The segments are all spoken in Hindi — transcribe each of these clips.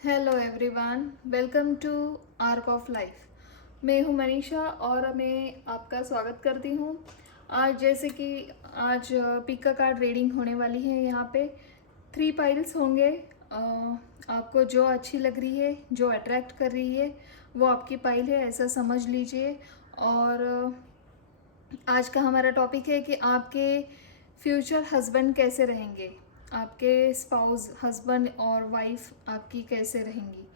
Hello everyone, welcome to arc of life. मैं हूं मनीषा और मैं आपका स्वागत करती हूं। आज जैसे कि आज पिका कार्ड रीडिंग होने वाली है। यहाँ पे 3 पाइल्स होंगे। आपको जो अच्छी लग रही है, जो अट्रैक्ट कर रही है, वो आपकी पाइल है, ऐसा समझ लीजिए। और आज का हमारा टॉपिक है कि आपके फ्यूचर हस्बैंड कैसे रहेंगे, आपके स्पाउस हस्बैंड और वाइफ आपकी कैसे रहेंगी,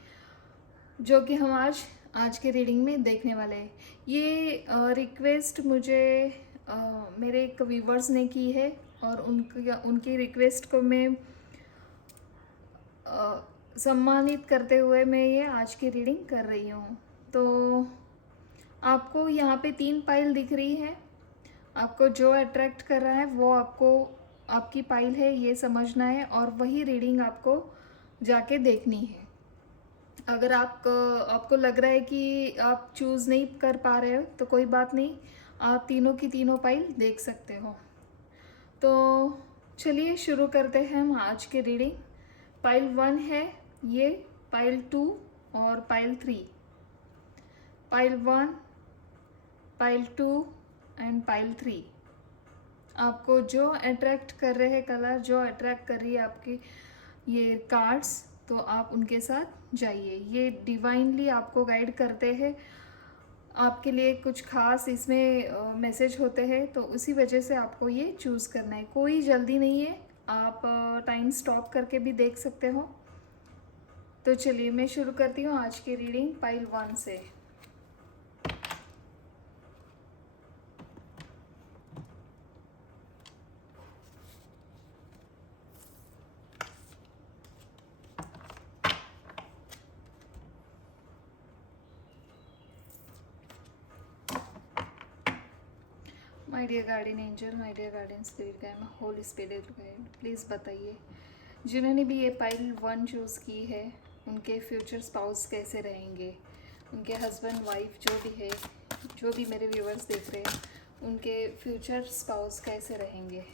जो कि हम आज के रीडिंग में देखने वाले हैं। ये रिक्वेस्ट मुझे मेरे एक व्यूवर्स ने की है और उनकी रिक्वेस्ट को मैं सम्मानित करते हुए मैं ये आज की रीडिंग कर रही हूँ। तो आपको यहाँ पे 3 पाइल दिख रही है। आपको जो अट्रैक्ट कर रहा है वो आपको आपकी पाइल है, ये समझना है और वही रीडिंग आपको जाके देखनी है। अगर आपको लग रहा है कि आप चूज़ नहीं कर पा रहे हो तो कोई बात नहीं, आप तीनों की तीनों पाइल देख सकते हो। तो चलिए शुरू करते हैं हम आज की रीडिंग। पाइल 1 है ये, पाइल 2 और pile 3। Pile 1, pile 2 and pile 3। आपको जो अट्रैक्ट कर रहे हैं कलर, जो अट्रैक्ट कर रही है आपकी ये कार्ड्स, तो आप उनके साथ जाइए। ये डिवाइनली आपको गाइड करते हैं। आपके लिए कुछ खास इसमें मैसेज होते हैं, तो उसी वजह से आपको ये चूज़ करना है। कोई जल्दी नहीं है, आप टाइम स्टॉप करके भी देख सकते हो। तो चलिए मैं शुरू करती हूँ आज की रीडिंग पाइल 1 से। My dear guardian angel, my dear guardian spirit guide, holy spirit guide, please बताइए जिन्होंने भी ये पाइल 1 चूज़ की है उनके फ्यूचर स्पाउस कैसे रहेंगे, उनके हस्बैंड वाइफ जो भी है, जो भी मेरे व्यूअर्स देख रहे हैं, उनके फ्यूचर स्पाउस कैसे रहेंगे।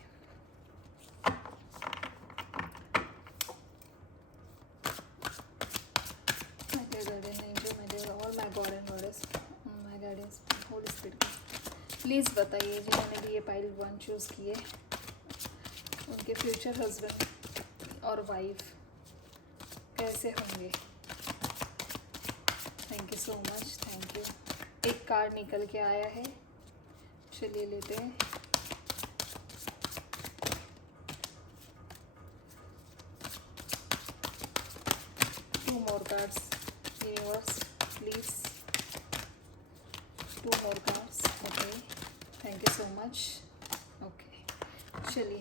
My dear guardian angel, my dear all my god and goddess, my guardians, holy spirit, please बताइए जिन्होंने भी ये पाइल 1 चूज़ किए उनके फ्यूचर हस्बैंड और वाइफ कैसे होंगे। Thank you so much, thank you. एक कार्ड निकल के आया है, चलिए लेते हैं। Two more cards universe, please, two more cards. Okay, thank you so much. Okay, चलिए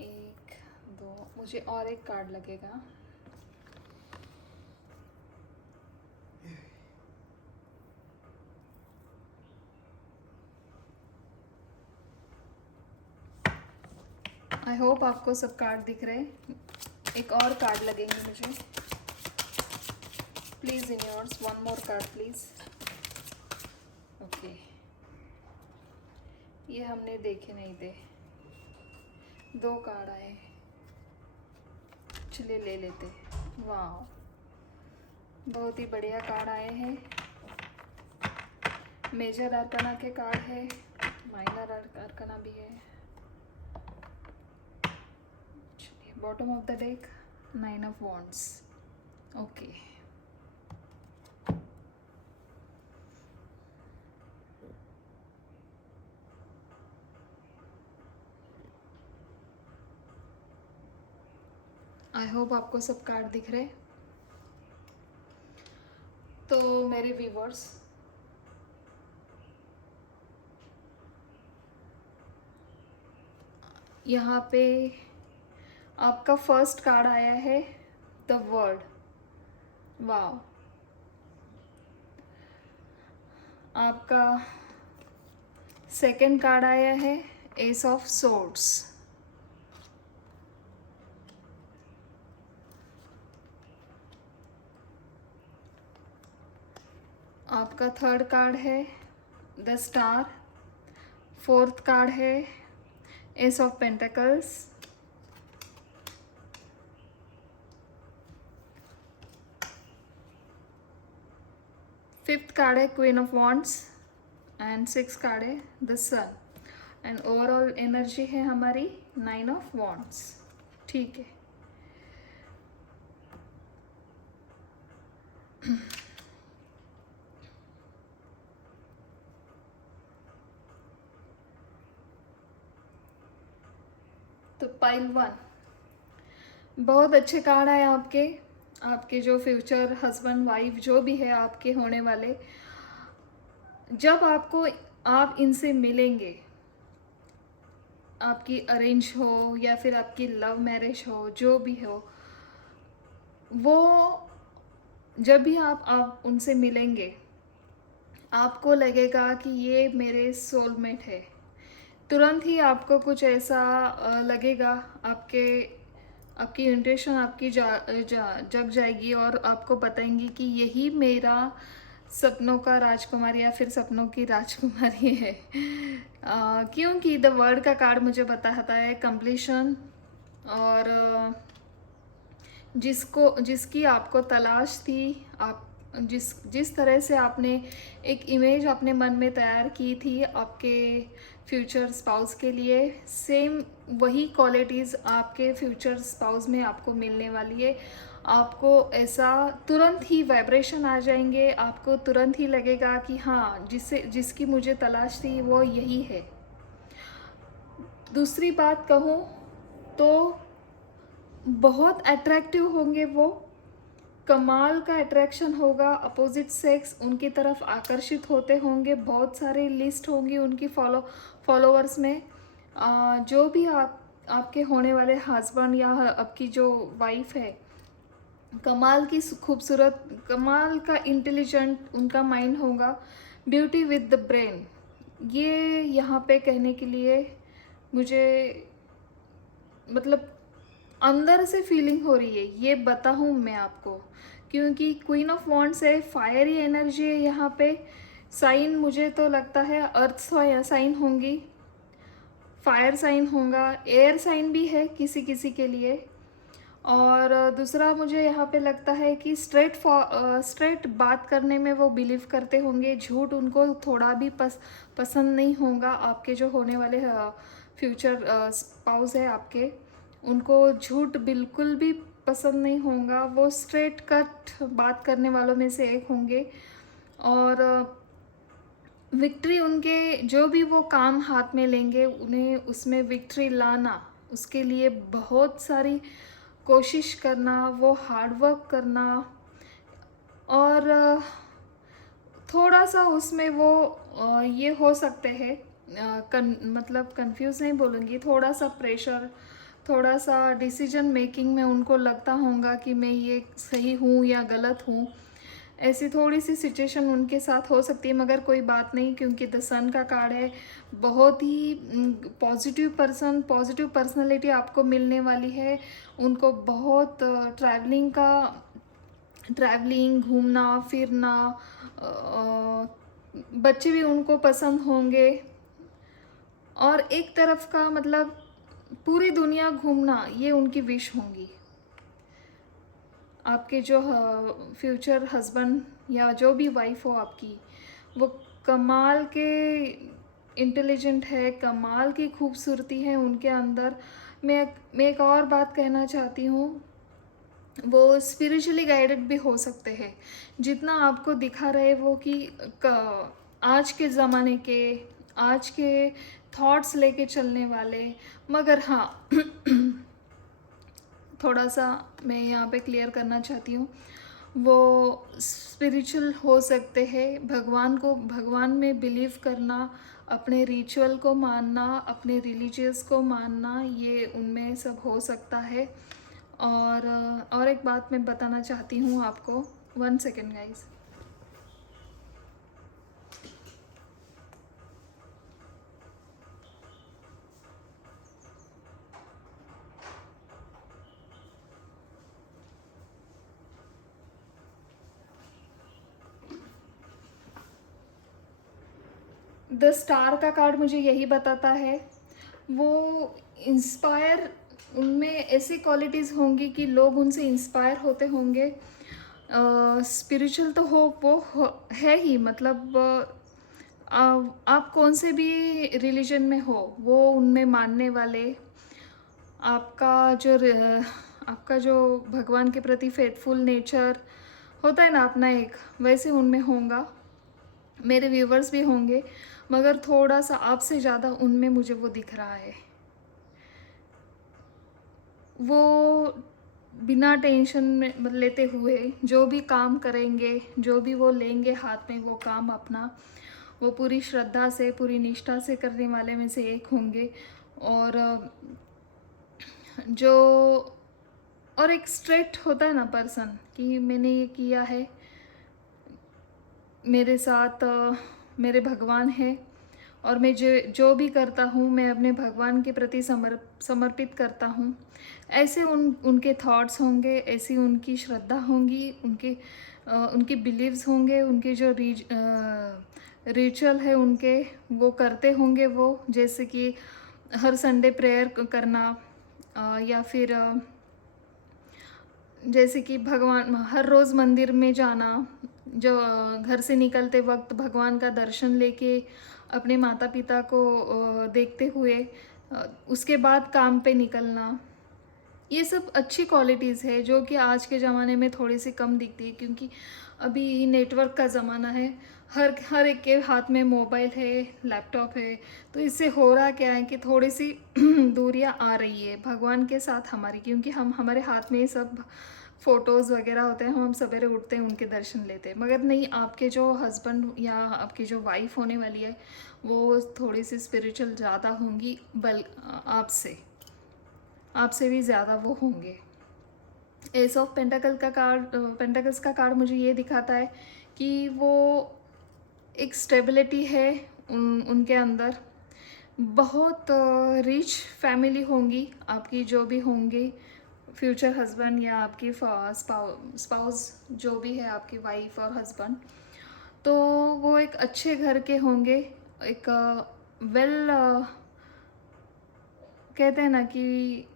एक दो, मुझे और एक कार्ड लगेगा। आई होप आपको सब कार्ड दिख रहे हैं। एक और कार्ड लगेंगे मुझे, please universe, one more card please. Okay, ये हमने देखे नहीं थे, 2 कार्ड आए, चलिए ले लेते। वाह, बहुत ही बढ़िया कार्ड आए हैं। मेजर आर्कना के कार्ड है, माइनर आर्कना भी है। Bottom of the deck, 9 of wands. Okay, I hope आपको सब कार्ड दिख रहे। तो मेरे व्यूवर्स, यहाँ पे आपका फर्स्ट कार्ड आया है द वर्ल्ड। वाह, आपका सेकंड कार्ड आया है एस ऑफ सोर्ड्स। आपका थर्ड कार्ड है द स्टार। फोर्थ कार्ड है ace of pentacles. 5th card है queen of wands and 6th card है the sun and overall energy है हमारी 9 ऑफ वॉन्ड्स। ठीक है, तो पाइल 1 बहुत अच्छे कार्ड आए आपके जो फ्यूचर हस्बैंड वाइफ जो भी है आपके होने वाले, जब आप इनसे मिलेंगे, आपकी अरेंज हो या फिर आपकी लव मैरिज हो, जो भी हो, वो जब भी आप उनसे मिलेंगे आपको लगेगा कि ये मेरे सोलमेट है। तुरंत ही आपको कुछ ऐसा लगेगा, आपकी इंट्यूशन आपकी जग जाएगी और आपको बताएंगी कि यही मेरा सपनों का राजकुमार या फिर सपनों की राजकुमारी है। क्योंकि द वर्ड का कार्ड मुझे बताता है कंप्लीशन, और जिसकी आपको तलाश थी, आप जिस तरह से आपने एक इमेज अपने मन में तैयार की थी आपके फ्यूचर स्पाउस के लिए, सेम वही क्वालिटीज़ आपके फ्यूचर स्पाउस में आपको मिलने वाली है। आपको ऐसा तुरंत ही वाइब्रेशन आ जाएंगे, आपको तुरंत ही लगेगा कि हाँ, जिसकी मुझे तलाश थी वो यही है। दूसरी बात कहूँ तो बहुत अट्रैक्टिव होंगे वो, कमाल का अट्रैक्शन होगा, अपोजिट सेक्स उनकी तरफ आकर्षित होते होंगे, बहुत सारे लिस्ट होंगी उनकी फॉलोअर्स में। जो भी आपके होने वाले हस्बैंड या आपकी जो वाइफ है, कमाल की खूबसूरत, कमाल का इंटेलिजेंट उनका माइंड होगा, ब्यूटी विद द ब्रेन। ये यहाँ पे कहने के लिए मुझे मतलब अंदर से फीलिंग हो रही है, ये बताऊँ मैं आपको, क्योंकि क्वीन ऑफ वॉन्ड्स है, फायरी एनर्जी है यहाँ पे। साइन मुझे तो लगता है अर्थ साइन होंगी, फायर साइन होगा, एयर साइन भी है किसी किसी के लिए। और दूसरा मुझे यहाँ पे लगता है कि स्ट्रेट बात करने में वो बिलीव करते होंगे, झूठ उनको थोड़ा भी पसंद नहीं होगा। आपके जो होने वाले फ्यूचर स्पाउस है आपके, उनको झूठ बिल्कुल भी पसंद नहीं होगा, वो स्ट्रेट कट बात करने वालों में से एक होंगे। और विक्ट्री उनके जो भी वो काम हाथ में लेंगे, उन्हें उसमें विक्ट्री लाना, उसके लिए बहुत सारी कोशिश करना, वो हार्ड वर्क करना, और थोड़ा सा उसमें वो ये हो सकते हैं, मतलब कंफ्यूज नहीं बोलूँगी, थोड़ा सा प्रेशर, थोड़ा सा डिसीजन मेकिंग में उनको लगता होगा कि मैं ये सही हूँ या गलत हूँ। ऐसी थोड़ी सी सिचुएशन उनके साथ हो सकती है, मगर कोई बात नहीं, क्योंकि द सन का कार्ड है। बहुत ही पॉजिटिव पर्सनालिटी आपको मिलने वाली है। उनको बहुत ट्रैवलिंग, घूमना फिरना, बच्चे भी उनको पसंद होंगे, और एक तरफ का मतलब पूरी दुनिया घूमना, ये उनकी विश होंगी। आपके जो फ्यूचर हस्बैंड या जो भी वाइफ हो आपकी, वो कमाल के इंटेलिजेंट है, कमाल की खूबसूरती है उनके अंदर। मैं एक और बात कहना चाहती हूँ, वो स्पिरिचुअली गाइडेड भी हो सकते हैं, जितना आपको दिखा रहे वो कि आज के ज़माने के, आज के थॉट्स लेके चलने वाले। मगर हाँ थोड़ा सा मैं यहाँ पे क्लियर करना चाहती हूँ, वो स्पिरिचुअल हो सकते हैं, भगवान में बिलीव करना, अपने रिचुअल को मानना, अपने रिलीजियस को मानना, ये उनमें सब हो सकता है। और एक बात मैं बताना चाहती हूँ आपको, 1 सेकेंड गाइस। द स्टार का कार्ड मुझे यही बताता है, वो इंस्पायर, उनमें ऐसी क्वालिटीज़ होंगी कि लोग उनसे इंस्पायर होते होंगे। स्पिरिचुअल तो है ही, मतलब आप कौन से भी रिलीजन में हो, वो उनमें मानने वाले, आपका आपका जो भगवान के प्रति फेथफुल नेचर होता है ना अपना एक, वैसे उनमें होगा। मेरे व्यूवर्स भी होंगे, मगर थोड़ा सा आपसे ज़्यादा उनमें मुझे वो दिख रहा है। वो बिना टेंशन में लेते हुए जो भी काम करेंगे, जो भी वो लेंगे हाथ में वो काम अपना, वो पूरी श्रद्धा से, पूरी निष्ठा से करने वाले में से एक होंगे। और जो और एक स्ट्रेट होता है ना पर्सन, कि मैंने ये किया है, मेरे साथ मेरे भगवान है, और मैं जो जो भी करता हूँ मैं अपने भगवान के प्रति समर्पित करता हूँ। ऐसे उनके थॉट्स होंगे, ऐसी उनकी श्रद्धा होंगी, उनकी बिलीव्स होंगे, उनके जो रिचुअल है उनके, वो करते होंगे वो, जैसे कि हर संडे प्रेयर करना, या फिर जैसे कि भगवान हर रोज़ मंदिर में जाना, जो घर से निकलते वक्त भगवान का दर्शन लेके अपने माता पिता को देखते हुए उसके बाद काम पे निकलना, ये सब अच्छी क्वालिटीज़ है जो कि आज के ज़माने में थोड़ी सी कम दिखती है, क्योंकि अभी नेटवर्क का ज़माना है, हर एक के हाथ में मोबाइल है, लैपटॉप है। तो इससे हो रहा क्या है कि थोड़ी सी दूरियां आ रही है भगवान के साथ हमारी, क्योंकि हमारे हाथ में ये सब फ़ोटोज़ वगैरह होते हैं, हम सवेरे उठते हैं उनके दर्शन लेते हैं। मगर नहीं, आपके जो हस्बैंड या आपकी जो वाइफ होने वाली है वो थोड़ी सी स्पिरिचुअल ज़्यादा होंगी, आपसे आपसे भी ज़्यादा वो होंगे। एस ऑफ पेंटाकल्स का कार्ड मुझे ये दिखाता है कि वो एक स्टेबिलिटी है उनके अंदर। बहुत रिच फैमिली होंगी आपकी, जो भी होंगी फ्यूचर हस्बैंड या आपकी स्पाउस, जो भी है आपकी वाइफ और हस्बैंड, तो वो एक अच्छे घर के होंगे। एक वेल कहते हैं ना कि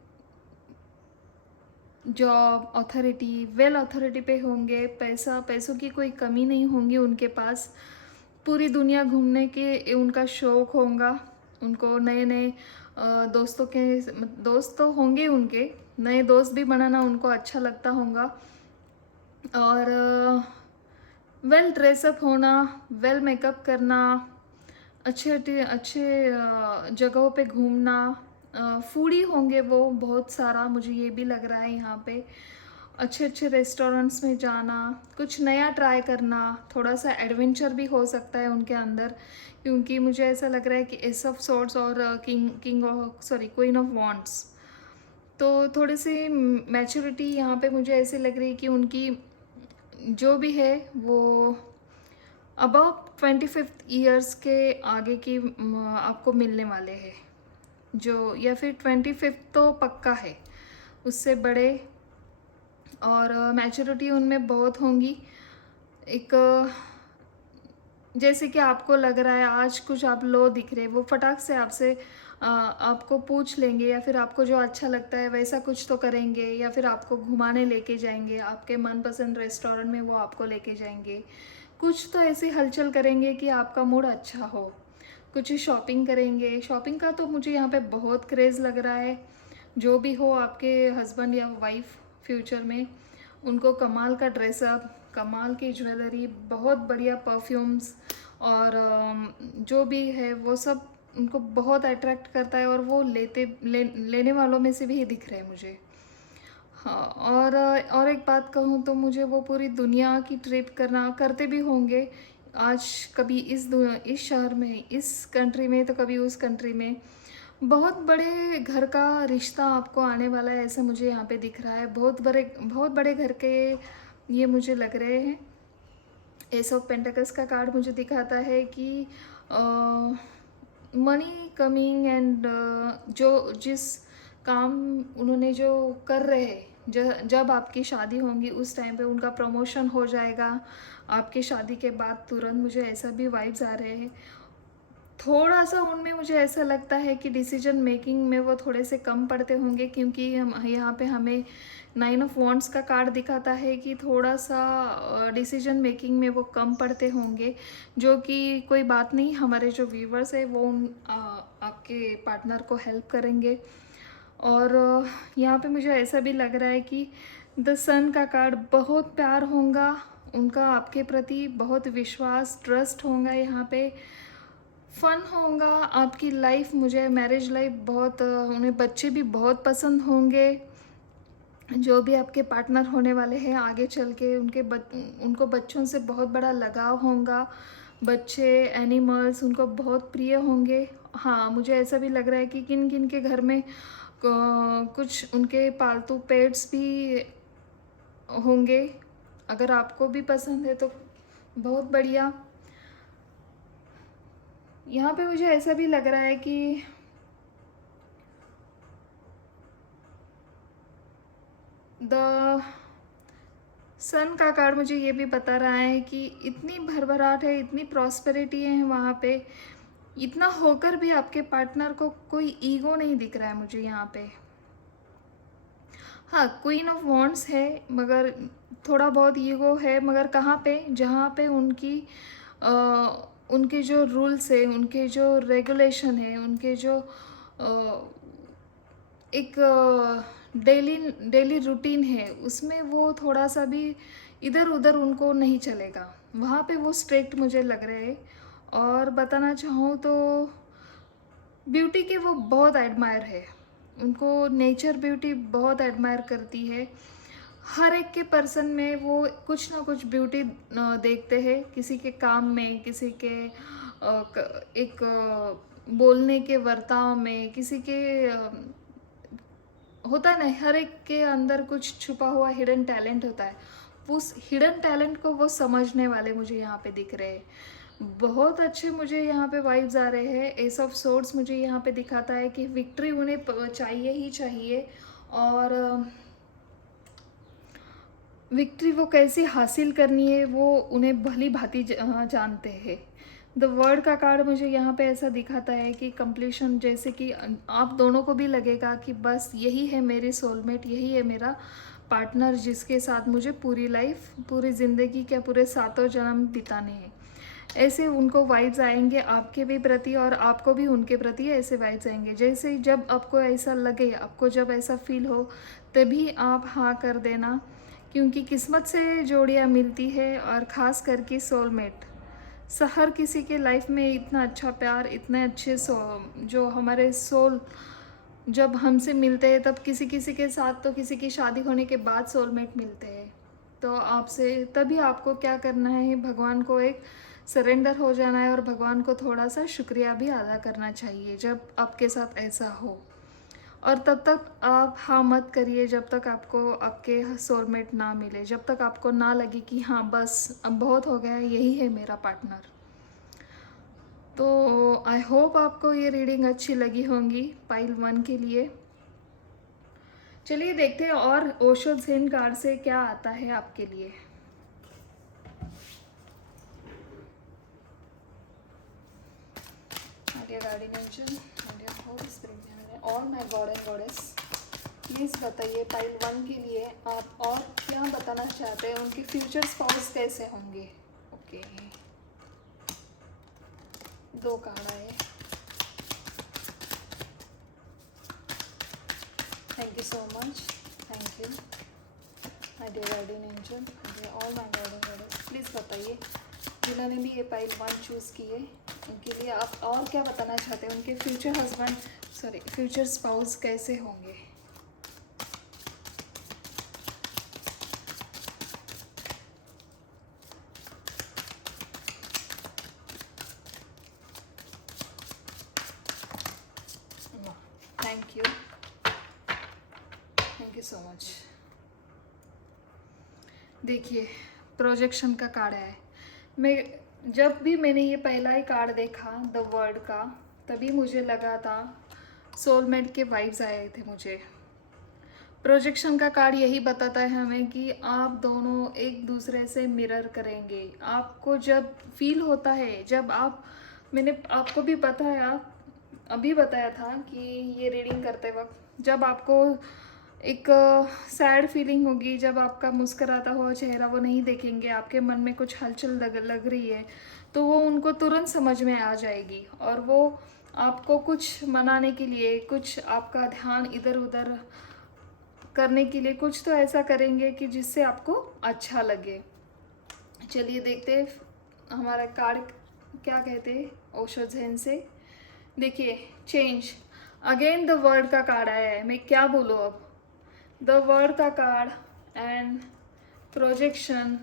जॉब अथॉरिटी, वेल अथॉरिटी पे होंगे, पैसों की कोई कमी नहीं होंगी उनके पास। पूरी दुनिया घूमने के उनका शौक होगा, उनको नए नए दोस्त तो होंगे, उनके नए दोस्त भी बनाना उनको अच्छा लगता होगा। और वेल ड्रेसअप होना, वेल मेकअप करना, अच्छे अच्छे जगहों पे घूमना, फूडी होंगे वो बहुत सारा, मुझे ये भी लग रहा है यहाँ पे। अच्छे अच्छे रेस्टोरेंट्स में जाना, कुछ नया ट्राई करना, थोड़ा सा एडवेंचर भी हो सकता है उनके अंदर, क्योंकि मुझे ऐसा लग रहा है कि एस ऑफ सॉर्ड्स और क्वीन ऑफ वॉन्ड्स, तो थोड़ी सी मैच्योरिटी यहाँ पे मुझे ऐसे लग रही है कि उनकी जो भी है वो अबाउट 25th ईयर्स के आगे की आपको मिलने वाले हैं, जो या फिर 25th तो पक्का है, उससे बड़े। और मैच्योरिटी उनमें बहुत होंगी। एक जैसे कि आपको लग रहा है आज कुछ आप लो दिख रहे, वो फटाक से आपसे आपको पूछ लेंगे, या फिर आपको जो अच्छा लगता है वैसा कुछ तो करेंगे, या फिर आपको घुमाने लेके जाएंगे, आपके मनपसंद रेस्टोरेंट में वो आपको लेके जाएंगे। कुछ तो ऐसी हलचल करेंगे कि आपका मूड अच्छा हो। कुछ शॉपिंग करेंगे, शॉपिंग का तो मुझे यहाँ पे बहुत क्रेज़ लग रहा है। जो भी हो आपके हस्बैंड या वाइफ फ्यूचर में, उनको कमाल का ड्रेसअप, कमाल की ज्वेलरी, बहुत बढ़िया परफ्यूम्स, और जो भी है वो सब उनको बहुत अट्रैक्ट करता है, और वो लेने वालों में से भी दिख रहे हैं मुझे। हाँ, और एक बात कहूँ तो मुझे वो पूरी दुनिया की ट्रिप करते भी होंगे। आज कभी इस शहर में, इस कंट्री में, तो कभी उस कंट्री में। बहुत बड़े घर का रिश्ता आपको आने वाला है, ऐसा मुझे यहाँ पे दिख रहा है। बहुत बड़े घर के ये मुझे लग रहे हैं। एस ऑफ पेंटिकल्स का कार्ड मुझे दिखाता है कि मनी कमिंग, एंड जो जिस काम उन्होंने जो कर रहे हैं, जब आपकी शादी होंगी उस टाइम पे उनका प्रमोशन हो जाएगा। आपकी शादी के बाद तुरंत मुझे ऐसा भी वाइब्स आ रहे हैं। थोड़ा सा उनमें मुझे ऐसा लगता है कि डिसीजन मेकिंग में वो थोड़े से कम पड़ते होंगे, क्योंकि हम यहाँ पे हमें 9 ऑफ वॉन्ड्स का कार्ड दिखाता है कि थोड़ा सा डिसीजन मेकिंग में वो कम पड़ते होंगे। जो कि कोई बात नहीं, हमारे जो व्यूवर्स है वो आपके पार्टनर को हेल्प करेंगे। और यहाँ पे मुझे ऐसा भी लग रहा है कि द सन का कार्ड बहुत प्यार होगा उनका आपके प्रति, बहुत विश्वास, ट्रस्ट होगा यहाँ पे, फन होगा आपकी लाइफ, मुझे मैरिज लाइफ बहुत, उन्हें बच्चे भी बहुत पसंद होंगे। जो भी आपके पार्टनर होने वाले हैं आगे चल के उनको बच्चों से बहुत बड़ा लगाव होगा, बच्चे, एनिमल्स उनको बहुत प्रिय होंगे। हाँ, मुझे ऐसा भी लग रहा है कि किन किन के घर में कुछ उनके पालतू पेट्स भी होंगे। अगर आपको भी पसंद है तो बहुत बढ़िया। यहाँ पे मुझे ऐसा भी लग रहा है कि द सन का कार्ड मुझे ये भी बता रहा है कि इतनी भरभराट है, इतनी प्रॉस्पेरिटी है वहाँ पे, इतना होकर भी आपके पार्टनर को कोई ईगो नहीं दिख रहा है मुझे यहाँ पे। हाँ, क्वीन ऑफ वॉन्ड्स है मगर थोड़ा बहुत ईगो है, मगर कहाँ पे, जहाँ पे उनके जो रूल्स है, उनके जो रेगुलेशन है, उनके जो एक डेली डेली रूटीन है, उसमें वो थोड़ा सा भी इधर उधर उनको नहीं चलेगा, वहाँ पे वो स्ट्रिक्ट मुझे लग रहे हैं। और बताना चाहूँ तो ब्यूटी के वो बहुत एडमायर है, उनको नेचर ब्यूटी बहुत एडमायर करती है। हर एक के पर्सन में वो कुछ ना कुछ ब्यूटी देखते हैं, किसी के काम में, किसी के एक बोलने के वर्ताव में, किसी के होता है ना, हर एक के अंदर कुछ छुपा हुआ हिडन टैलेंट होता है। उस हिडन टैलेंट को वो समझने वाले मुझे यहाँ पे दिख रहे हैं। बहुत अच्छे मुझे यहाँ पे वाइब्स आ रहे हैं। एस ऑफ सोर्ड्स मुझे यहाँ पे दिखाता है कि विक्ट्री उन्हें चाहिए ही चाहिए, और विक्ट्री वो कैसे हासिल करनी है वो उन्हें भली भांति जानते हैं। द वर्ड का कार्ड मुझे यहाँ पे ऐसा दिखाता है कि कंप्लीशन, जैसे कि आप दोनों को भी लगेगा कि बस यही है मेरी सोलमेट, यही है मेरा पार्टनर जिसके साथ मुझे पूरी लाइफ, पूरी ज़िंदगी, क्या पूरे 7 जन्म बिताने हैं। ऐसे उनको वाइब्स आएंगे आपके भी प्रति, और आपको भी उनके प्रति ऐसे वाइब्स आएंगे। जैसे जब आपको ऐसा लगे, आपको जब ऐसा फील हो, तभी आप हाँ कर देना, क्योंकि किस्मत से जोड़ियाँ मिलती है, और ख़ास करके सोलमेट। हर किसी के लाइफ में इतना अच्छा प्यार, इतने अच्छे जो हमारे सोल जब हमसे मिलते हैं, तब किसी किसी के साथ तो किसी की शादी होने के बाद सोलमेट मिलते हैं। तो आपसे तभी आपको क्या करना है, भगवान को एक सरेंडर हो जाना है, और भगवान को थोड़ा सा शुक्रिया भी अदा करना चाहिए जब आपके साथ ऐसा हो। और तब तक आप हाँ मत करिए जब तक आपको आपके सोलमेट ना मिले, जब तक आपको ना लगे कि हाँ बस अब बहुत हो गया, यही है मेरा पार्टनर। तो आई होप आपको ये रीडिंग अच्छी लगी होंगी पाइल 1 के लिए। चलिए देखते हैं और ओशो ज़ेन कार्ड से क्या आता है आपके लिए। Dear guardian angel, dear Holy Spirit, और my god and goddess, please बताइए पाइल 1 के लिए आप और क्या बताना चाहते हैं, उनके फ्यूचर स्पाउस कैसे होंगे। ओके, 2 कार्ड आए। Thank you so much, thank you my dear guardian angel, all my god and goddess, please बताइए जिन्होंने भी ये पाइल 1 चूज़ किए उनके लिए आप और क्या बताना चाहते हैं, उनके future husband, sorry future spouse कैसे होंगे। Thank you so much. देखिए, प्रोजेक्शन का कार्ड है। जब भी मैंने ये पहला ही कार्ड देखा द वर्ड का, तभी मुझे लगा था सोलमेट के वाइब्स आए थे मुझे। प्रोजेक्शन का कार्ड यही बताता है हमें कि आप दोनों एक दूसरे से मिरर करेंगे। आपको जब फील होता है, जब आप मैंने आपको भी अभी बताया था कि ये रीडिंग करते वक्त जब आपको एक सैड फीलिंग होगी, जब आपका मुस्कुराता हुआ चेहरा वो नहीं देखेंगे, आपके मन में कुछ हलचल लग रही है, तो वो उनको तुरंत समझ में आ जाएगी और वो आपको कुछ मनाने के लिए, कुछ आपका ध्यान इधर उधर करने के लिए कुछ तो ऐसा करेंगे कि जिससे आपको अच्छा लगे। चलिए देखते हैं हमारा कार्ड क्या कहते हैं ओशो ज़ेन से। देखिए, चेंज अगेन द वर्ड का कार्ड आया है, मैं क्या बोलूँ अब। द वर्ड का कार्ड एंड प्रोजेक्शन।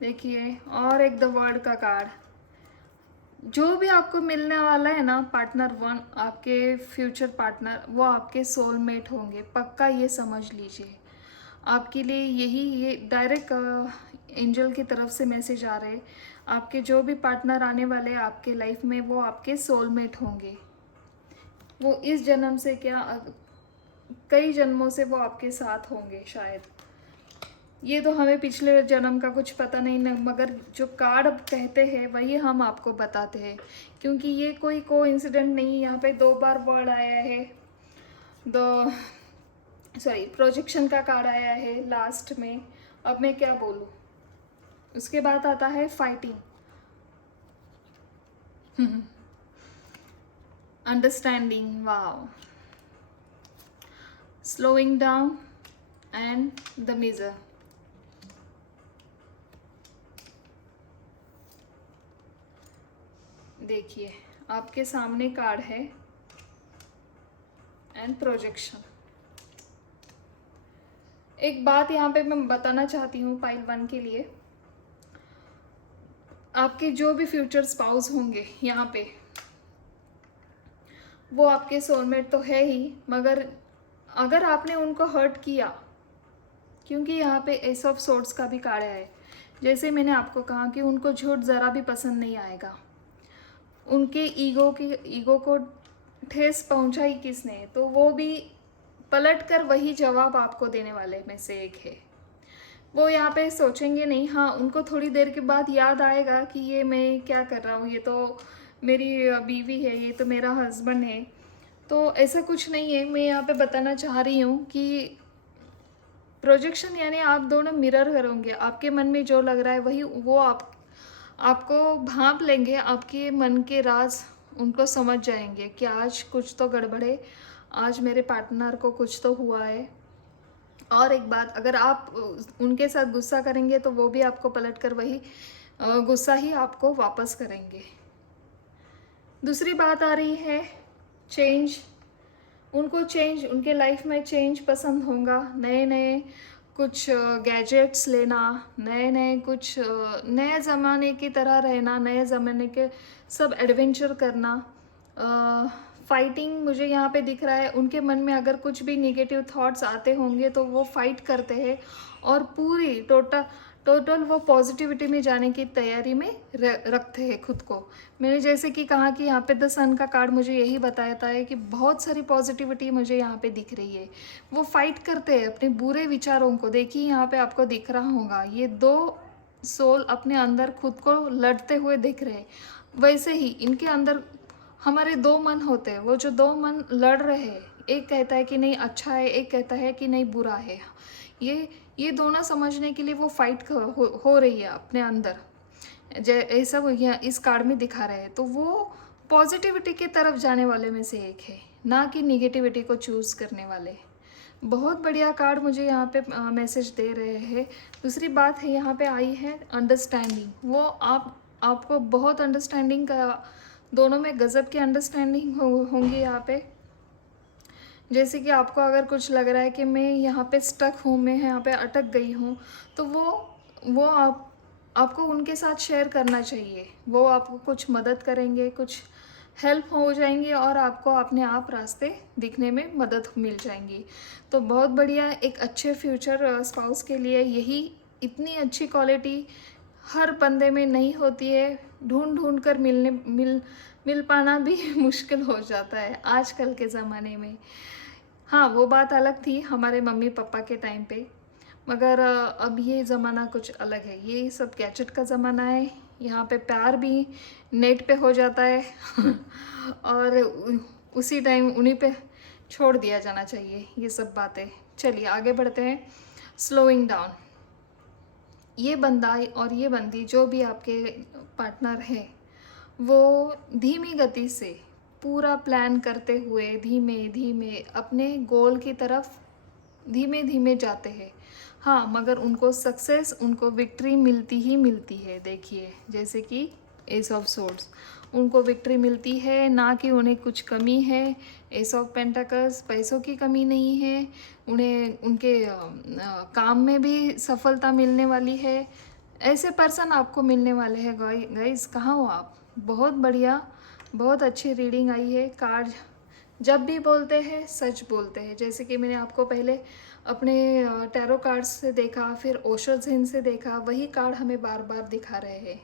देखिए, और एक द वर्ड का कार्ड। जो भी आपको मिलने वाला है ना पार्टनर वन, आपके फ्यूचर पार्टनर, वो आपके सोलमेट होंगे, पक्का ये समझ लीजिए। आपके लिए यही ये डायरेक्ट एंजल की तरफ से मैसेज आ रहे हैं। आपके जो भी पार्टनर आने वाले हैं आपके लाइफ में, वो आपके सोलमेट होंगे। वो इस जन्म से क्या कई जन्मों से वो आपके साथ होंगे शायद। ये तो हमें पिछले जन्म का कुछ पता नहीं न, मगर जो कार्ड अब कहते हैं वही हम आपको बताते हैं, क्योंकि ये कोई कोइंसिडेंट नहीं। यहाँ पे 2 बार वर्ड आया है, द सॉरी प्रोजेक्शन का कार्ड आया है लास्ट में। अब मैं क्या बोलूँ। उसके बाद आता है fighting, understanding, wow, slowing down and the major. देखिए, आपके सामने कार्ड है एंड प्रोजेक्शन। एक बात यहाँ पे मैं बताना चाहती हूँ पाइल 1 के लिए। आपके जो भी फ्यूचर स्पाउस होंगे यहाँ पे, वो आपके सोलमेट तो है ही, मगर अगर आपने उनको हर्ट किया, क्योंकि यहाँ पे एस ऑफ सोर्ड्स का भी कार्ड है, जैसे मैंने आपको कहा कि उनको झूठ ज़रा भी पसंद नहीं आएगा। उनके ईगो को ठेस पहुंचाई किसने, तो वो भी पलट कर वही जवाब आपको देने वाले में से एक है। वो यहाँ पे सोचेंगे नहीं, हाँ उनको थोड़ी देर के बाद याद आएगा कि ये मैं क्या कर रहा हूँ, ये तो मेरी बीवी है, ये तो मेरा हस्बैंड है। तो ऐसा कुछ नहीं है। मैं यहाँ पे बताना चाह रही हूँ कि प्रोजेक्शन यानी आप दोनों मिरर करोगे, आपके मन में जो लग रहा है वही वो आपको भांप लेंगे, आपके मन के राज उनको समझ जाएंगे कि आज कुछ तो गड़बड़ है, आज मेरे पार्टनर को कुछ तो हुआ है। और एक बात, अगर आप उनके साथ गुस्सा करेंगे तो वो भी आपको पलट कर वही गुस्सा ही आपको वापस करेंगे। दूसरी बात आ रही है चेंज। उनको चेंज, उनके लाइफ में चेंज पसंद होगा। नए नए कुछ गैजेट्स लेना, नए नए कुछ नए ज़माने की तरह रहना, नए ज़माने के सब एडवेंचर करना। फाइटिंग मुझे यहाँ पे दिख रहा है। उनके मन में अगर कुछ भी निगेटिव थॉट्स आते होंगे तो वो फाइट करते हैं और पूरी टोटल वो पॉजिटिविटी में जाने की तैयारी में रखते हैं खुद को। मैंने जैसे कि कहा कि यहाँ पे द सन का कार्ड मुझे यही बताता है कि बहुत सारी पॉजिटिविटी मुझे यहाँ पे दिख रही है। वो फाइट करते हैं अपने बुरे विचारों को। देखिए यहाँ पे आपको दिख रहा होगा ये 2 सोल अपने अंदर खुद को लड़ते हुए दिख रहे हैं। वैसे ही इनके अंदर हमारे 2 मन होते हैं। वो जो 2 मन लड़ रहे हैं, एक कहता है कि नहीं अच्छा है, एक कहता है कि नहीं बुरा है। ये दोनों समझने के लिए वो फाइट हो रही है अपने अंदर। ऐसा वो यहाँ इस कार्ड में दिखा रहे हैं। तो वो पॉजिटिविटी की तरफ जाने वाले में से एक है, ना कि निगेटिविटी को चूज़ करने वाले। बहुत बढ़िया कार्ड मुझे यहाँ पे मैसेज दे रहे हैं। दूसरी बात है यहाँ पे आई है अंडरस्टैंडिंग। वो आपको बहुत अंडरस्टैंडिंग का, दोनों में गज़ब की अंडरस्टैंडिंग होंगी यहाँ पे। जैसे कि आपको अगर कुछ लग रहा है कि मैं यहाँ पे स्टक हूँ, मैं यहाँ पे अटक गई हूँ, तो वो आपको उनके साथ शेयर करना चाहिए। वो आपको कुछ मदद करेंगे, कुछ हेल्प हो जाएंगे और आपको अपने आप रास्ते दिखने में मदद मिल जाएंगी। तो बहुत बढ़िया, एक अच्छे फ्यूचर स्पाउस के लिए यही इतनी अच्छी क्वालिटी हर बंदे में नहीं होती है। ढूंढ कर मिल पाना भी मुश्किल हो जाता है आजकल के ज़माने में। हाँ, वो बात अलग थी हमारे मम्मी पापा के टाइम पे, मगर अब ये ज़माना कुछ अलग है। ये सब गैजेट का ज़माना है, यहाँ पे प्यार भी नेट पे हो जाता है और उसी टाइम उन्हीं पे छोड़ दिया जाना चाहिए ये सब बातें। चलिए आगे बढ़ते हैं। Slowing down. ये बंदा और ये बंदी जो भी आपके पार्टनर है वो धीमी गति से पूरा प्लान करते हुए धीमे धीमे अपने गोल की तरफ धीमे धीमे जाते हैं। हाँ, मगर उनको सक्सेस, उनको विक्ट्री मिलती ही मिलती है। देखिए जैसे कि एस ऑफ सोर्ड्स, उनको विक्ट्री मिलती है, ना कि उन्हें कुछ कमी है। एस ऑफ पेंटाकल्स, पैसों की कमी नहीं है उन्हें, उनके काम में भी सफलता मिलने वाली है। ऐसे पर्सन आपको मिलने वाले हैं गाइस। कहाँ हो आप? बहुत बढ़िया, बहुत अच्छी रीडिंग आई है। कार्ड जब भी बोलते हैं सच बोलते हैं। जैसे कि मैंने आपको पहले अपने टैरो कार्ड्स से देखा, फिर ओशो ज़ेन से देखा, वही कार्ड हमें बार बार दिखा रहे हैं।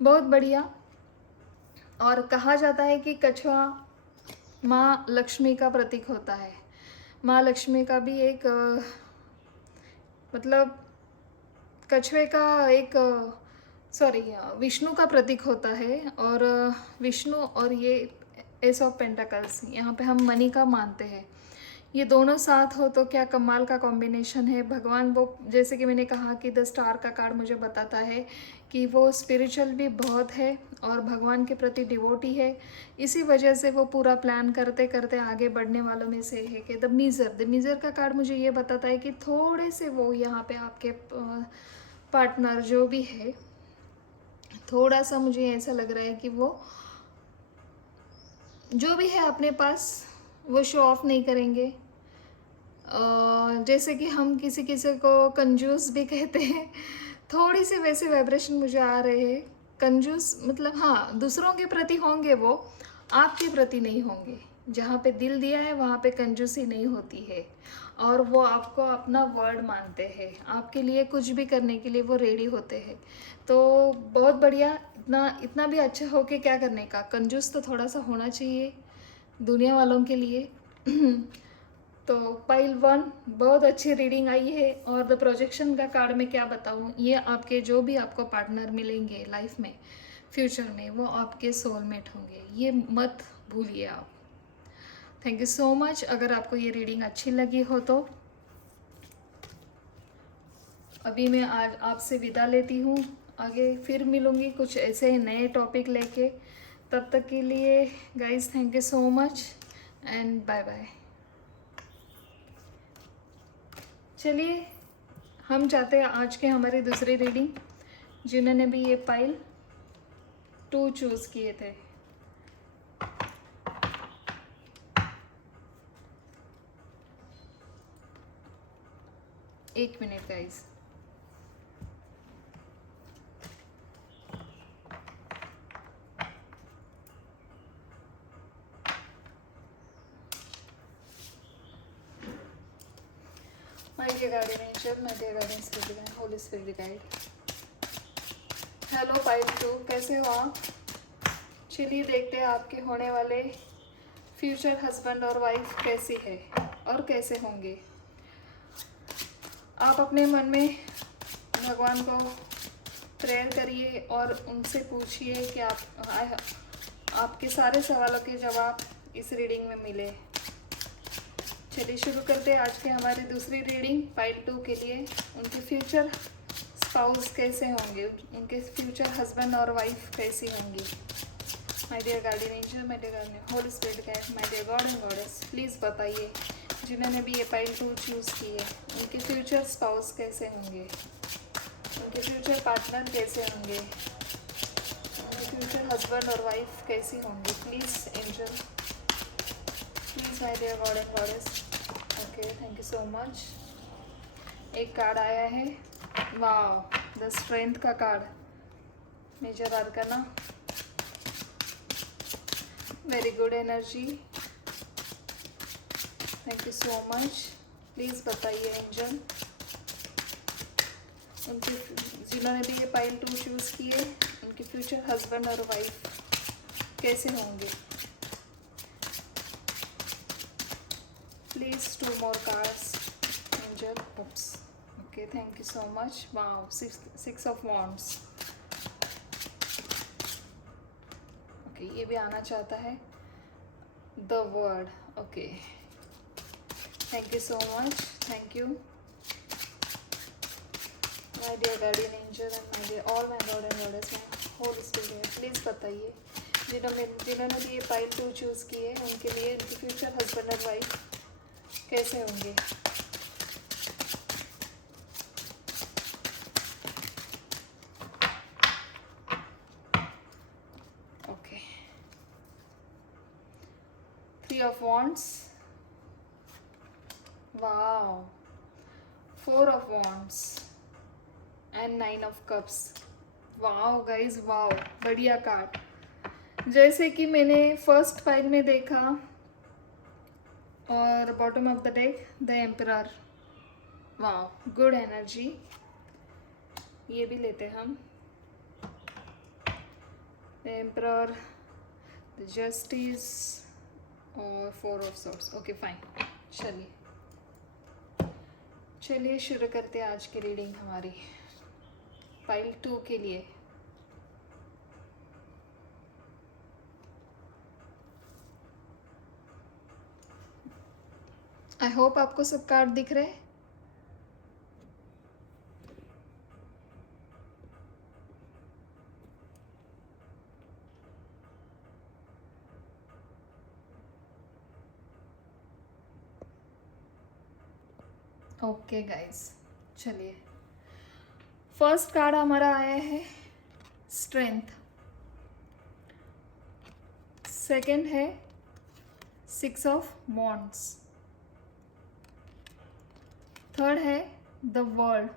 बहुत बढ़िया। और कहा जाता है कि कछुआ माँ लक्ष्मी का प्रतीक होता है। माँ लक्ष्मी का भी एक मतलब कछुए का एक विष्णु का प्रतीक होता है। और विष्णु और ये एस ऑफ पेंटाकल्स, यहाँ पे हम मनी का मानते हैं। ये दोनों साथ हो तो क्या कमाल का कॉम्बिनेशन है। भगवान वो, जैसे कि मैंने कहा कि द स्टार का कार्ड मुझे बताता है कि वो स्पिरिचुअल भी बहुत है और भगवान के प्रति डिवोटी है। इसी वजह से वो पूरा प्लान करते करते आगे बढ़ने वालों में से है। कि द मीज़र का कार्ड मुझे ये बताता है कि थोड़े से वो यहाँ पे आपके पार्टनर जो भी है, थोड़ा सा मुझे ऐसा लग रहा है कि वो जो भी है अपने पास वो शो ऑफ नहीं करेंगे। जैसे कि हम किसी किसी को कंजूस भी कहते हैं, थोड़ी सी वैसे वाइब्रेशन मुझे आ रहे हैं। कंजूस मतलब हाँ, दूसरों के प्रति होंगे वो, आपके प्रति नहीं होंगे। जहाँ पे दिल दिया है वहाँ पे कंजूसी नहीं होती है। और वो आपको अपना वर्ड मानते हैं, आपके लिए कुछ भी करने के लिए वो रेडी होते हैं। तो बहुत बढ़िया। इतना इतना भी अच्छा हो के क्या करने का, कंजूस तो थोड़ा सा होना चाहिए दुनिया वालों के लिए। तो पाइल 1 बहुत अच्छी रीडिंग आई है। और द प्रोजेक्शन का कार्ड में क्या बताऊँ, ये आपके जो भी आपको पार्टनर मिलेंगे लाइफ में फ्यूचर में, वो आपके सोलमेट होंगे, ये मत भूलिए आप। Thank you so much. अगर आपको ये रीडिंग अच्छी लगी हो तो अभी मैं आज आपसे विदा लेती हूँ। आगे फिर मिलूँगी कुछ ऐसे नए टॉपिक लेके। तब तक के लिए guys thank you so much and bye bye. चलिए हम चाहते हैं आज के हमारी दूसरी रीडिंग, जिन्होंने भी ये पाइल 2 चूज़ किए थे। एक minute guys. My dear guardian angel, my dear guardian spirit divine, holy spirit guide. Hello pile 2, कैसे हो आप? चलिए देखते हैं आपके होने वाले फ्यूचर हस्बैंड और वाइफ कैसी है और कैसे होंगे। आप अपने मन में भगवान को प्रेयर करिए और उनसे पूछिए कि आपके सारे सवालों के जवाब इस रीडिंग में मिले। चलिए शुरू करते हैं आज के हमारी दूसरी रीडिंग पाइल 2 के लिए। उनके फ्यूचर स्पाउस कैसे होंगे, उनके फ्यूचर हस्बैंड और वाइफ कैसी होंगी। My dear guardian angel, my dear guardian holy spirit guide, my dear god and goddess, please बताइए जिन्होंने भी ये पाइल 2 चूज़ की है, उनके फ्यूचर स्पाउस कैसे होंगे, उनके फ्यूचर पार्टनर कैसे होंगे, उनके फ्यूचर हस्बैंड और वाइफ कैसी होंगी। Please angel, please my dear god and goddess. Okay, thank you so much. एक कार्ड आया है, वाह, द स्ट्रेंथ का card, major arcana, very good energy, thank you so much. Please बताइए एंजल, उनके जिन्होंने भी ये पाइल 2 चूज़ किए, उनके फ्यूचर हस्बैंड और वाइफ कैसे होंगे। Please 2 more cards angel. Oops, okay, thank you so much. Wow, 6 of wands, okay, ये भी आना चाहता है the world. Okay, thank you so much, thank you my dear guardian angel and my dear all my god and goddess, my whole spirit. Please बताइए जिन्होंने भी ये पाइल 2 चूज़ की है उनके लिए उनके फ्यूचर हस्बैंड एंड वाइफ कैसे होंगे। Okay, 3 of wands, wow, 4 of wands and 9 of cups। Wow guys, wow, बढ़िया कार्ड। जैसे कि मैंने फर्स्ट पाइल में देखा और bottom of the deck the emperor. Wow, good energy. ये भी लेते हैं हम, द एम्परर, द जस्टिस और 4 ऑफ सॉर्ड्स। ओके फाइन, चलिए शुरू करते हैं आज की रीडिंग हमारी पाइल 2 के लिए। आई होप आपको सब कार्ड दिख रहे हैं। ओके गाइस, चलिए फर्स्ट कार्ड हमारा आया है स्ट्रेंथ, सेकंड है 6 ऑफ वॉन्ड्स, थर्ड है द वर्ल्ड।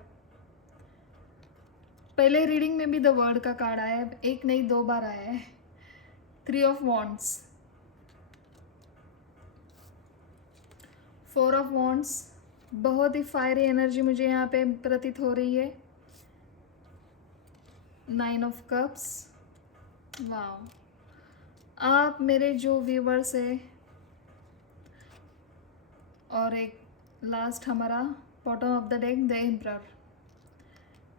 पहले रीडिंग में भी द वर्ल्ड का कार्ड आया है, एक नहीं 2 बार आया है। 3 ऑफ वॉन्ड्स, 4 ऑफ वॉन्ड्स, बहुत ही फायरी एनर्जी मुझे यहाँ पे प्रतीत हो रही है। 9 ऑफ कप्स, वाओ। आप मेरे जो व्यूवर्स है, और एक लास्ट हमारा bottom of the deck the emperor.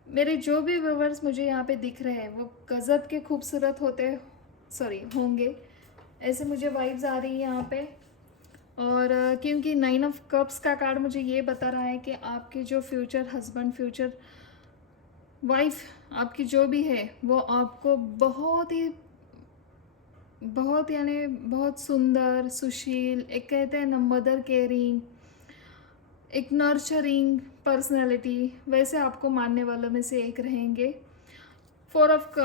मेरे जो भी व्यूवर्स मुझे यहाँ पे दिख रहे हैं वो गजब के खूबसूरत होंगे, ऐसे मुझे वाइब्स आ रही है यहाँ पे। और क्योंकि 9 ऑफ कप्स का कार्ड मुझे ये बता रहा है कि आपके जो फ्यूचर हस्बैंड, फ्यूचर वाइफ, आपकी जो भी है वो आपको बहुत यानी बहुत सुंदर, सुशील, एक कहते हैं ना मदर केयरिंग, एक नर्चरिंग पर्सनैलिटी, वैसे आपको मानने वालों में से एक रहेंगे। 4 ऑफ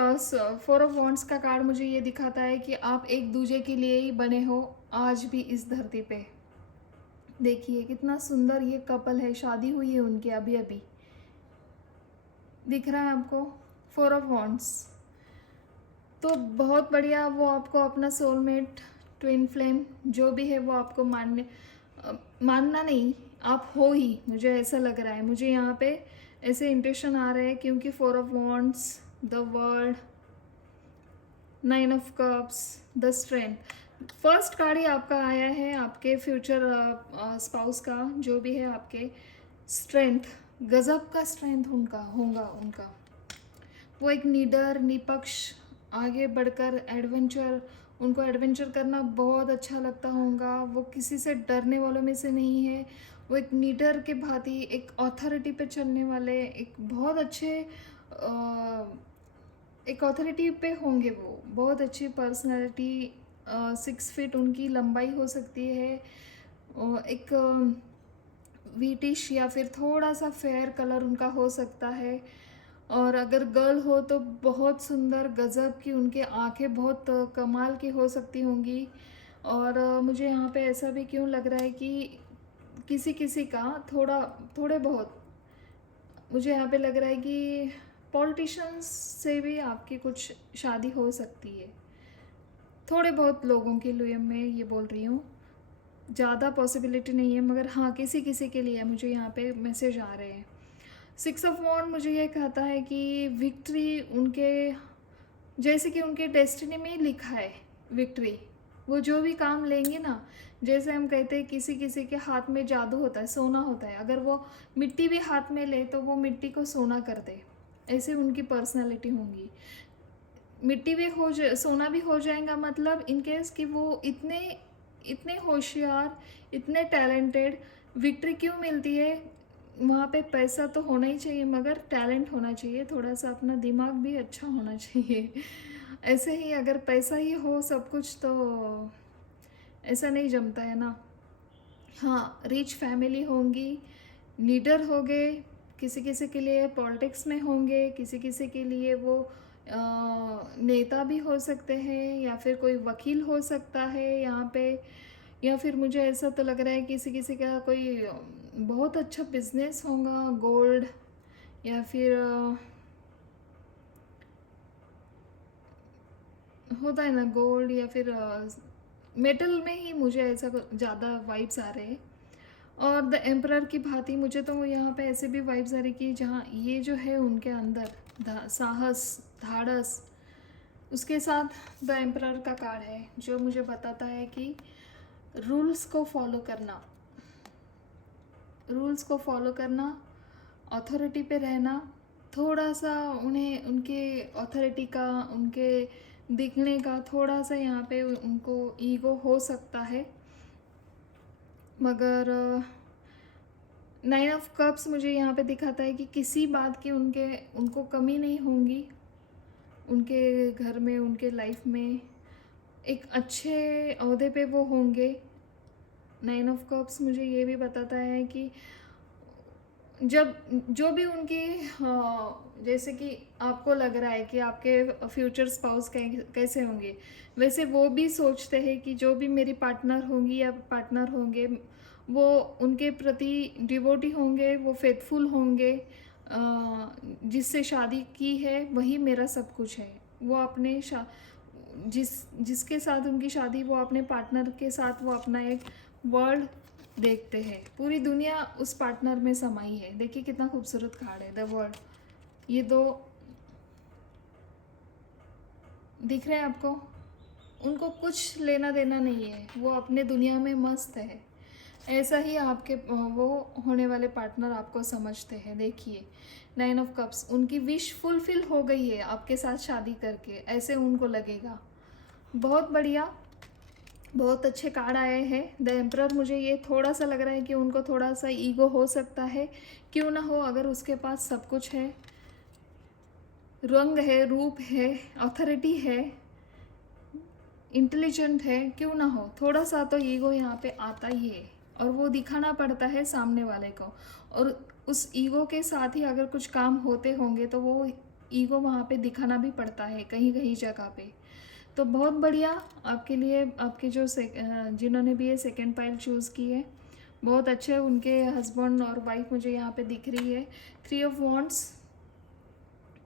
वॉन्ड्स का कार्ड मुझे ये दिखाता है कि आप एक दूसरे के लिए ही बने हो आज भी इस धरती पे। देखिए कितना सुंदर ये कपल है, शादी हुई है उनकी अभी अभी, दिख रहा है आपको 4 ऑफ वॉन्ड्स। तो बहुत बढ़िया, वो आपको अपना सोलमेट, ट्विन फ्लेम जो भी है वो आपको मानना नहीं, आप हो ही, मुझे ऐसा लग रहा है। मुझे यहाँ पे ऐसे इंट्यूशन आ रहे हैं क्योंकि 4 of wands, the world, 9 of cups, the strength. First card ही आपका आया है आपके फ्यूचर स्पाउस का, जो भी है आपके स्ट्रेंथ, गजब का स्ट्रेंथ उनका। वो एक निडर, निपक्ष, आगे बढ़कर उनको एडवेंचर करना बहुत अच्छा लगता होगा। वो किसी से डरने वालों में से नहीं है, वो एक निडर के भांति, एक अथॉरिटी पे चलने वाले, एक बहुत अच्छे एक अथॉरिटी पे होंगे। वो बहुत अच्छी पर्सनालिटी, 6 फीट उनकी लंबाई हो सकती है, एक व्हीटिश या फिर थोड़ा सा फेयर कलर उनका हो सकता है। और अगर गर्ल हो तो बहुत सुंदर, गजब की उनके आंखें बहुत कमाल की हो सकती होंगी। और मुझे यहाँ पे ऐसा भी क्यों लग रहा है कि किसी का थोड़े बहुत मुझे यहाँ पे लग रहा है कि पॉलिटिशियंस से भी आपकी कुछ शादी हो सकती है। थोड़े बहुत लोगों के लिए मैं ये बोल रही हूँ, ज़्यादा पॉसिबिलिटी नहीं है, मगर हाँ किसी के लिए मुझे यहाँ पे मैसेज आ रहे हैं। 6 ऑफ वॉन्ड मुझे ये कहता है कि विक्ट्री उनके, जैसे कि उनके डेस्टिनी में ही लिखा है विक्ट्री। वो जो भी काम लेंगे ना, जैसे हम कहते हैं किसी के हाथ में जादू होता है, सोना होता है, अगर वो मिट्टी भी हाथ में ले तो वो मिट्टी को सोना कर दे, ऐसे उनकी पर्सनालिटी होंगी। मिट्टी भी सोना भी हो जाएगा, मतलब इन केस कि वो इतने इतने होशियार, इतने टैलेंटेड। विक्ट्री क्यों मिलती है? वहाँ पे पैसा तो होना ही चाहिए, मगर टैलेंट होना चाहिए, थोड़ा सा अपना दिमाग भी अच्छा होना चाहिए। ऐसे ही अगर पैसा ही हो सब कुछ तो ऐसा नहीं जमता है ना। हाँ, रिच फैमिली होंगी, लीडर हो गए, किसी किसी के लिए पॉलिटिक्स में होंगे, किसी किसी के लिए वो नेता भी हो सकते हैं, या फिर कोई वकील हो सकता है यहाँ पे। या फिर मुझे ऐसा तो लग रहा है किसी किसी का कोई बहुत अच्छा बिजनेस होगा, गोल्ड या फिर होता है ना गोल्ड, या फिर मेटल में ही मुझे ऐसा ज़्यादा वाइब्स आ रहे हैं। और द एम्परर की भांति मुझे तो यहाँ पे ऐसे भी वाइब्स आ रही कि जहाँ ये जो है उनके अंदर साहस, धाड़स, उसके साथ द एम्परर का कार्ड है जो मुझे बताता है कि रूल्स को फॉलो करना, रूल्स को फॉलो करना, अथॉरिटी पे रहना, थोड़ा सा उन्हें उनके अथॉरिटी का, उनके दिखने का थोड़ा सा यहाँ पे उनको ईगो हो सकता है, मगर 9 ऑफ कप्स मुझे यहाँ पे दिखाता है कि किसी बात की उनको कमी नहीं होंगी, उनके घर में, उनके लाइफ में एक अच्छे ओहदे पे वो होंगे। 9 ऑफ कप्स मुझे ये भी बताता है कि जब जो भी उनकी जैसे कि आपको लग रहा है कि आपके फ्यूचर स्पाउस कैसे होंगे, वैसे वो भी सोचते हैं कि जो भी मेरी पार्टनर होंगी या पार्टनर होंगे वो उनके प्रति डिवोटी होंगे, वो फेथफुल होंगे, जिससे शादी की है वही मेरा सब कुछ है। वो अपने जिसके साथ उनकी शादी, वो अपने पार्टनर के साथ वो अपना एक वर्ल्ड देखते हैं, पूरी दुनिया उस पार्टनर में समाई है। देखिए कितना खूबसूरत कार्ड है, द वर्ल्ड। ये दो दिख रहे हैं आपको? उनको कुछ लेना देना नहीं है, वो अपने दुनिया में मस्त है। ऐसा ही आपके वो होने वाले पार्टनर आपको समझते हैं। देखिए 9 ऑफ कप्स, उनकी विश फुलफिल हो गई है आपके साथ शादी करके, ऐसे उनको लगेगा। बहुत बढ़िया, बहुत अच्छे कार्ड आए हैं। द एम्परर, मुझे ये थोड़ा सा लग रहा है कि उनको थोड़ा सा ईगो हो सकता है, क्यों ना हो, अगर उसके पास सब कुछ है, रंग है, रूप है, अथॉरिटी है, इंटेलिजेंट है, क्यों ना हो, थोड़ा सा तो ईगो यहाँ पे आता ही है, और वो दिखाना पड़ता है सामने वाले को। और उस ईगो के साथ ही अगर कुछ काम होते होंगे तो वो ईगो वहाँ पे दिखाना भी पड़ता है कहीं कहीं जगह पे। तो बहुत बढ़िया आपके लिए, आपके जो जिन्होंने भी ये सेकंड पाइल चूज़ की है, बहुत अच्छे उनके हस्बैंड और वाइफ मुझे यहाँ पे दिख रही है। 3 ऑफ वॉन्ड्स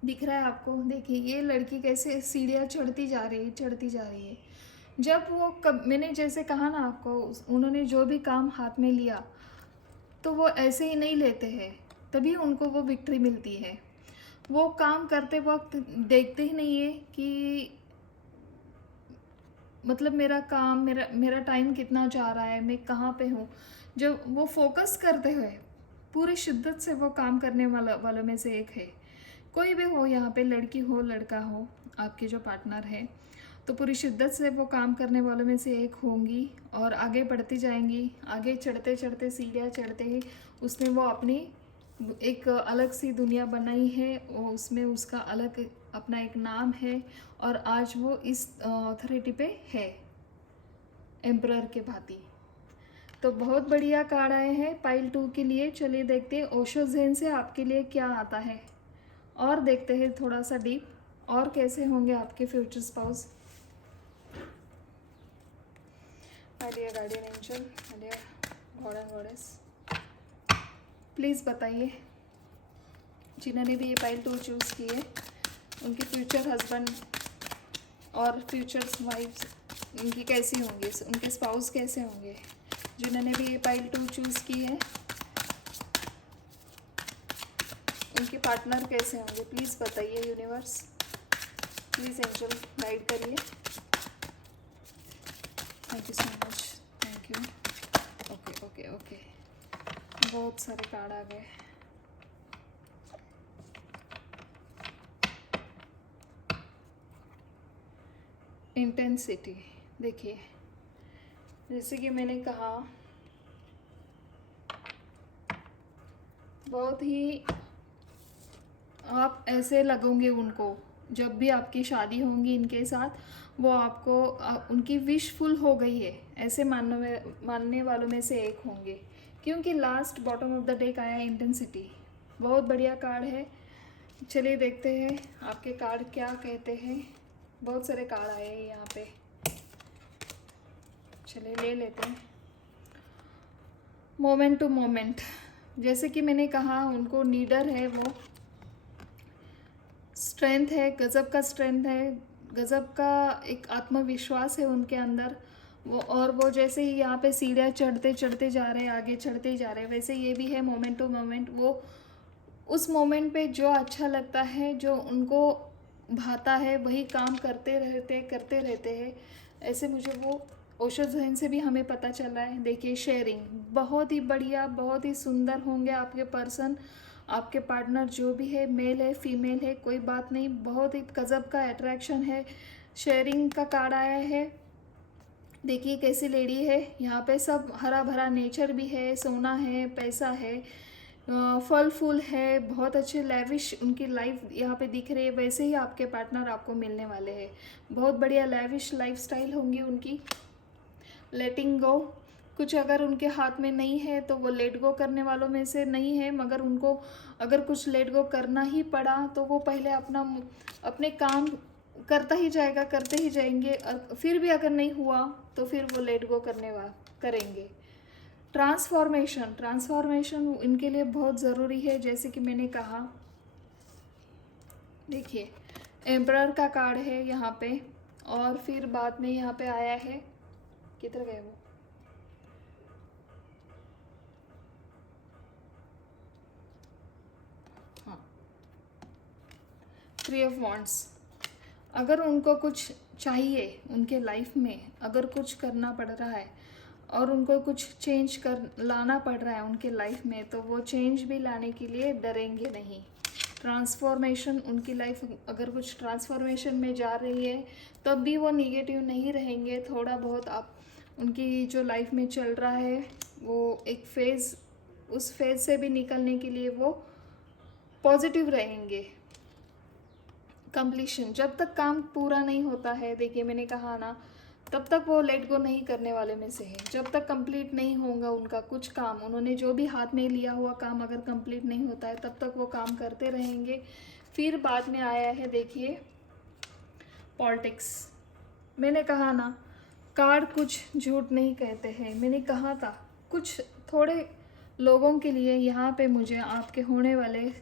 दिख रहा है आपको। देखिए ये लड़की कैसे सीढ़ियाँ चढ़ती जा रही है, चढ़ती जा रही है। जब वो मैंने जैसे कहा ना आपको, उन्होंने जो भी काम हाथ में लिया तो वो ऐसे ही नहीं लेते हैं, तभी उनको वो विक्ट्री मिलती है। वो काम करते वक्त देखते ही नहीं है कि मतलब मेरा काम, मेरा टाइम कितना जा रहा है, मैं कहाँ पे हूँ। जब वो फोकस करते हुए पूरी शिद्दत से वो काम करने वालों में से एक है। कोई भी हो यहाँ पे, लड़की हो लड़का हो, आपकी जो पार्टनर है, तो पूरी शिद्दत से वो काम करने वालों में से एक होंगी और आगे बढ़ती जाएंगी। आगे चढ़ते चढ़ते, सीढ़ियाँ चढ़ते ही उसने वो अपनी एक अलग सी दुनिया बनाई है, वो उसमें उसका अलग अपना एक नाम है, और आज वो इस अथॉरिटी पे है, एम्परर के भांति। तो बहुत बढ़िया कार्ड आए हैं पाइल 2 के लिए। चलिए देखते हैं ओशो ज़ेन से आपके लिए क्या आता है, और देखते हैं थोड़ा सा डीप, और कैसे होंगे आपके future spouse. Dear guardian angel, dear god and goddess, please बताइए जिन्होंने भी ये पाइल 2 चूज़ की है, उनके फ्यूचर हस्बैंड और फ्यूचर वाइफ्स उनकी कैसी होंगी, उनके स्पाउस कैसे होंगे। जिन्होंने भी ये पाइल 2 चूज़ की है, उनके पार्टनर कैसे होंगे, प्लीज़ बताइए यूनिवर्स, प्लीज़ एंजल गाइड करिए। Thank you so much, thank you. Okay okay okay, बहुत सारे कार्ड आ गए। इंटेंसिटी। देखिए, जैसे कि मैंने कहा, बहुत ही आप ऐसे लगोगे उनको, जब भी आपकी शादी होंगी इनके साथ, वो आपको उनकी विश फुल हो गई है ऐसे मानने वालों में से एक होंगे, क्योंकि last bottom of the deck आया है इंटेंसिटी। बहुत बढ़िया कार्ड है। चलिए देखते हैं आपके कार्ड क्या कहते हैं। बहुत सारे कार्ड आए हैं यहाँ पे, चलिए ले लेते हैं। मोमेंट टू मोमेंट, जैसे कि मैंने कहा, उनको नीडर है, वो स्ट्रेंथ है, गज़ब का स्ट्रेंथ है, गज़ब का एक आत्मविश्वास है उनके अंदर वो। और वो जैसे ही यहाँ पे सीढ़ियाँ चढ़ते चढ़ते जा रहे हैं, आगे चढ़ते ही जा रहे हैं, वैसे ये भी है मोमेंट टू मोमेंट। वो उस मोमेंट पे जो अच्छा लगता है, जो उनको भाता है, वही काम करते रहते हैं। ऐसे मुझे वो ओशो ज़हन से भी हमें पता चल रहा है। देखिए, शेयरिंग बहुत ही बढ़िया, बहुत ही सुंदर होंगे आपके पर्सन, आपके पार्टनर जो भी है, मेल है फीमेल है कोई बात नहीं, बहुत ही गज़ब का अट्रैक्शन है। शेयरिंग का कार्ड आया है। देखिए कैसी लेडी है, यहाँ पे सब हरा भरा नेचर भी है, सोना है, पैसा है, फल फूल है, बहुत अच्छे लेविश उनकी लाइफ यहाँ पे दिख रही है। वैसे ही आपके पार्टनर आपको मिलने वाले हैं। बहुत बढ़िया लेविश लाइफस्टाइल होंगी उनकी। लेटिंग गो, कुछ अगर उनके हाथ में नहीं है तो वो लेट गो करने वालों में से नहीं है, मगर उनको अगर कुछ लेट गो करना ही पड़ा तो वो पहले अपने काम करता ही जाएगा, करते ही जाएंगे, और फिर भी अगर नहीं हुआ तो फिर वो लेट गो करेंगे। ट्रांसफॉर्मेशन इनके लिए बहुत ज़रूरी है, जैसे कि मैंने कहा। देखिए, एम्परर का कार्ड है यहाँ पे, और फिर बाद में यहाँ पे आया है, किधर गए वो, हाँ, 3 ऑफ वांड्स। अगर उनको कुछ चाहिए उनके लाइफ में, अगर कुछ करना पड़ रहा है और उनको कुछ चेंज लाना पड़ रहा है उनके लाइफ में, तो वो चेंज भी लाने के लिए डरेंगे नहीं। ट्रांसफॉर्मेशन, उनकी लाइफ अगर कुछ ट्रांसफॉर्मेशन में जा रही है तब भी वो निगेटिव नहीं रहेंगे। थोड़ा बहुत आप उनकी जो लाइफ में चल रहा है वो एक फेज़, उस फेज़ से भी निकलने के लिए वो पॉजिटिव रहेंगे। कंप्लीशन, जब तक काम पूरा नहीं होता है, देखिए मैंने कहा ना, तब तक वो लेट गो नहीं करने वाले में से है। जब तक कंप्लीट नहीं होगा उनका कुछ काम, उन्होंने जो भी हाथ में लिया हुआ काम अगर कंप्लीट नहीं होता है, तब तक वो काम करते रहेंगे। फिर बाद में आया है, देखिए, पॉलिटिक्स। मैंने कहा ना, कार्ड कुछ झूठ नहीं कहते हैं। मैंने कहा था कुछ थोड़े लोगों के लिए यहाँ पे मुझे आपके होने वाले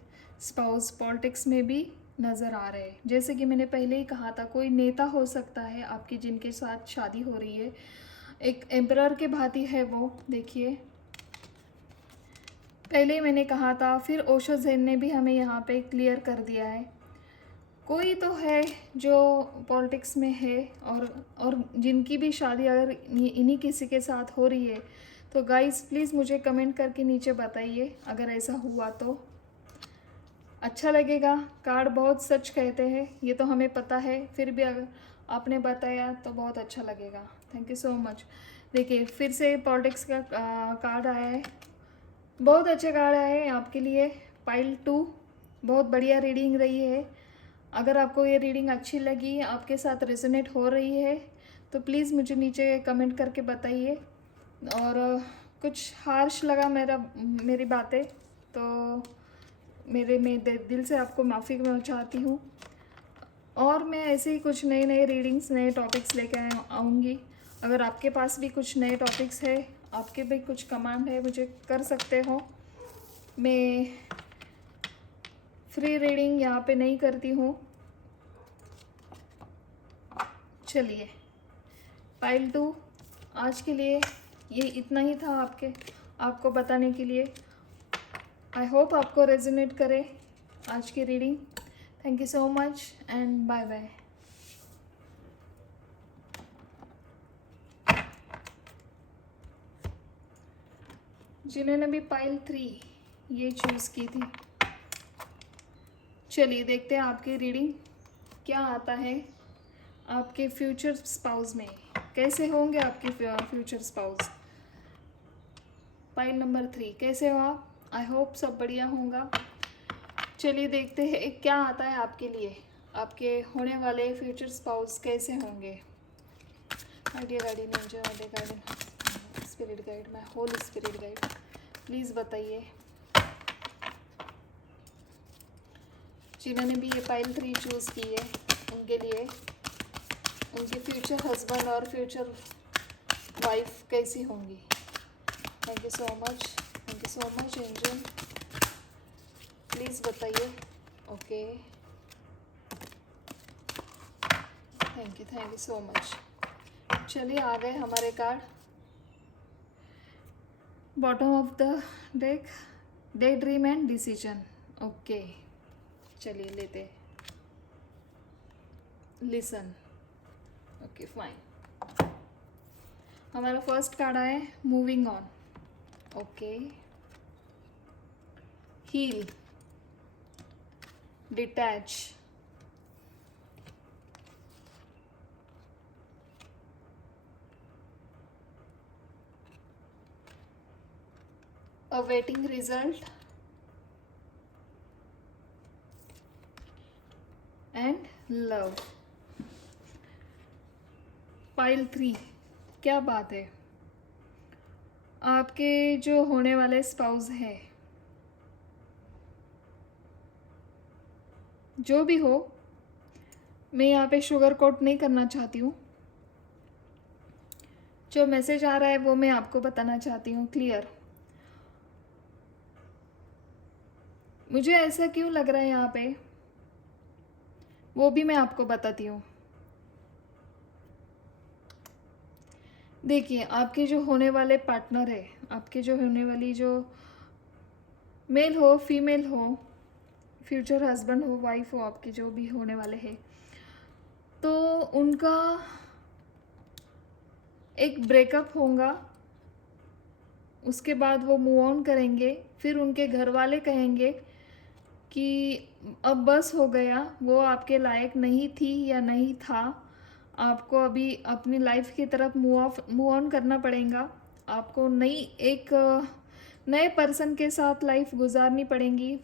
स्पाउस पॉलिटिक्स में भी नज़र आ रहे हैं। जैसे कि मैंने पहले ही कहा था, कोई नेता हो सकता है आपकी जिनके साथ शादी हो रही है, एक एम्परर के भांति है वो। देखिए, पहले ही मैंने कहा था, फिर ओशो ज़ेन ने भी हमें यहाँ पे क्लियर कर दिया है। कोई तो है जो पॉलिटिक्स में है, और जिनकी भी शादी अगर इन्हीं किसी के साथ हो रही है, तो गाइस प्लीज़ मुझे कमेंट करके नीचे बताइए अगर ऐसा हुआ तो। अच्छा लगेगा। कार्ड बहुत सच कहते हैं, ये तो हमें पता है, फिर भी अगर आपने बताया तो बहुत अच्छा लगेगा। Thank you so much. देखिए, फिर से पॉलिटिक्स का कार्ड आया है। बहुत अच्छे कार्ड आए हैं आपके लिए। पाइल 2, बहुत बढ़िया रीडिंग रही है। अगर आपको ये रीडिंग अच्छी लगी, आपके साथ रेजोनेट हो रही है, तो प्लीज़ मुझे नीचे कमेंट करके बताइए। और कुछ हार्श लगा मेरी बातें तो मैं दिल से आपको माफ़ी चाहती हूँ। और मैं ऐसे ही कुछ नए रीडिंग्स, नए टॉपिक्स लेके आऊँगी। अगर आपके पास भी कुछ नए टॉपिक्स है, आपके भी कुछ कमांड है, मुझे कर सकते हो। मैं फ्री रीडिंग यहाँ पे नहीं करती हूँ। चलिए, पाइल 2 आज के लिए ये इतना ही था आपको बताने के लिए। आई होप आपको रेजोनेट करे आज की reading. Thank you so much and bye bye. जिन्होंने भी पाइल 3 ये चूज़ की थी, चलिए देखते हैं आपकी रीडिंग क्या आता है आपके फ्यूचर स्पाउस में कैसे होंगे आपके फ्यूचर स्पाउस। पाइल नंबर 3, कैसे हो आप? आई होप सब बढ़िया होगा। चलिए देखते हैं क्या आता है आपके लिए, आपके होने वाले फ्यूचर स्पाउस कैसे होंगे। My dear guardian angel, my dear guardian spirit guide, my holy spirit guide, please बताइए जिन्होंने भी ये पाइल 3 चूज़ की है उनके लिए उनके फ्यूचर हस्बैंड और फ्यूचर वाइफ कैसी होंगी। Thank you so much angel, please बताइए। Okay, thank you so much. चलिए आ गए हमारे card. Bottom of the deck, day dream and decision. Okay, चलिए लेते, लिसन। Okay fine. हमारा फर्स्ट कार्ड आया है moving on. Okay, heal, detach, awaiting result and love। Pile 3, क्या बात है। आपके जो होने वाले स्पाउस है, जो भी हो, मैं यहाँ पे शुगर कोट नहीं करना चाहती हूँ। जो मैसेज आ रहा है वो मैं आपको बताना चाहती हूँ क्लियर। मुझे ऐसा क्यों लग रहा है यहाँ पे, वो भी मैं आपको बताती हूँ। देखिए, आपके जो होने वाले पार्टनर है, आपके जो होने वाली, जो मेल हो फीमेल हो, फ्यूचर हस्बैंड हो वाइफ हो, आपके जो भी होने वाले हैं, तो उनका एक ब्रेकअप होगा। उसके बाद वो मूव ऑन करेंगे। फिर उनके घर वाले कहेंगे कि अब बस हो गया, वो आपके लायक नहीं थी या नहीं था, आपको अभी अपनी लाइफ की तरफ मूव ऑन करना पड़ेगा। आपको नए पर्सन के साथ लाइफ गुजारनी पड़ेगी।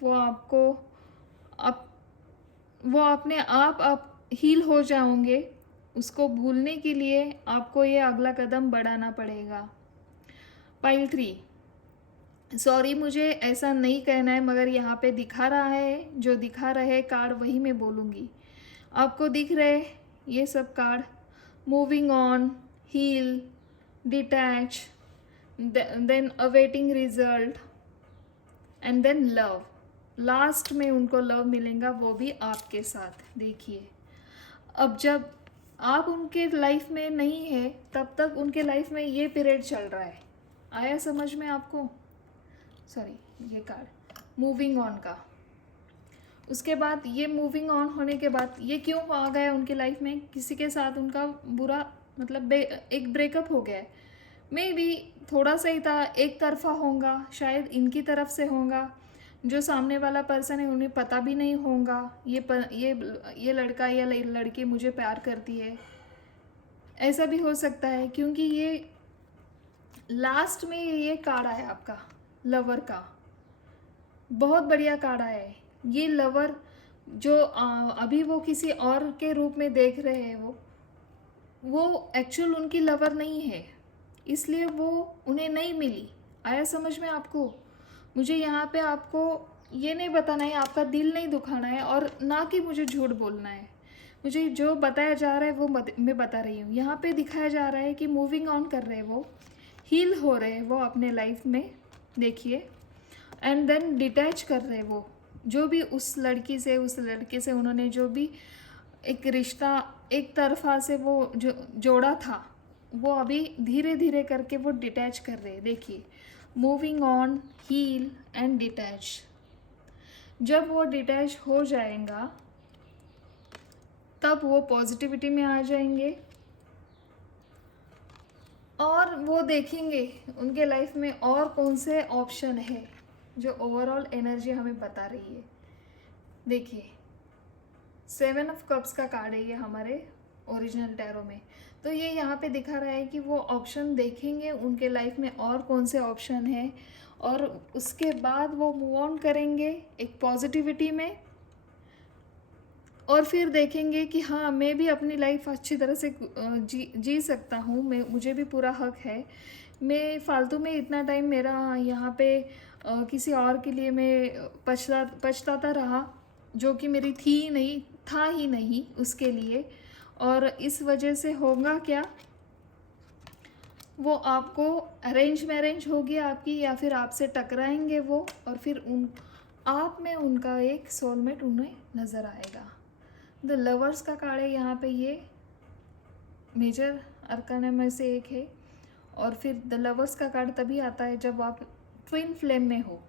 वो अपने आप हील हो जाओगे। उसको भूलने के लिए आपको ये अगला कदम बढ़ाना पड़ेगा। पाइल 3, सॉरी मुझे ऐसा नहीं कहना है, मगर यहाँ पे दिखा रहा है, जो दिखा रहे कार्ड वही मैं बोलूँगी। आपको दिख रहे ये सब card, moving on, heal, detach, then awaiting result and then love. Last में उनको लव मिलेगा, वो भी आपके साथ। देखिए, अब जब आप उनके लाइफ में नहीं है तब तक उनके लाइफ में ये पीरियड चल रहा है। आया समझ में आपको? सॉरी, ये कार्ड मूविंग ऑन का। उसके बाद ये मूविंग ऑन होने के बाद ये क्यों आ गया उनकी लाइफ में, किसी के साथ उनका बुरा मतलब एक ब्रेकअप हो गया है। मे बी थोड़ा सा ही था, एक तरफा होगा, शायद इनकी तरफ से होगा। जो सामने वाला पर्सन है उन्हें पता भी नहीं होगा ये लड़का या लड़की मुझे प्यार करती है। ऐसा भी हो सकता है, क्योंकि ये लास्ट में ये कार्ड आया आपका लवर का। बहुत बढ़िया कार्ड आया है। ये लवर जो अभी वो किसी और के रूप में देख रहे हैं, वो एक्चुअल उनकी लवर नहीं है, इसलिए वो उन्हें नहीं मिली। आया समझ में आपको? मुझे यहाँ पे आपको ये नहीं बताना है, आपका दिल नहीं दुखाना है, और ना कि मुझे झूठ बोलना है। मुझे जो बताया जा रहा है वो मैं बता रही हूँ। यहाँ पे दिखाया जा रहा है कि मूविंग ऑन कर रहे हैं, वो हील हो रहे हैं वो अपने लाइफ में। देखिए, एंड देन डिटैच कर रहे हैं वो, जो भी उस लड़की से उस लड़के से उन्होंने जो भी एक रिश्ता एक तरफा से वो जो जोड़ा था, वो अभी धीरे धीरे करके वो डिटैच कर रहे हैं। देखिए, moving on, heal and detach. जब वो डिटैच हो जाएगा तब वो पॉजिटिविटी में आ जाएंगे और वो देखेंगे उनके लाइफ में और कौन से ऑप्शन है, जो ओवरऑल एनर्जी हमें बता रही है। देखिए, 7 ऑफ कप्स का कार्ड है ये हमारे ओरिजिनल टैरो में। तो ये यहाँ पे दिखा रहा है कि वो ऑप्शन देखेंगे उनके लाइफ में और कौन से ऑप्शन है, और उसके बाद वो मूव ऑन करेंगे एक पॉजिटिविटी में, और फिर देखेंगे कि हाँ मैं भी अपनी लाइफ अच्छी तरह से जी सकता हूँ, मुझे भी पूरा हक है। मैं फालतू में इतना टाइम मेरा यहाँ पे किसी और के लिए मैं पछताता रहा, जो कि मेरी थी ही नहीं, था ही नहीं उसके लिए। और इस वजह से होगा क्या, वो आपको अरेंज मैरेज होगी आपकी, या फिर आपसे टकराएंगे वो, और फिर आप में उनका एक सोलमेट उन्हें नज़र आएगा। द लवर्स का कार्ड है यहाँ पे, ये मेजर अरकाना में से एक है। और फिर द लवर्स का कार्ड तभी आता है जब आप ट्विन फ्लेम में हो।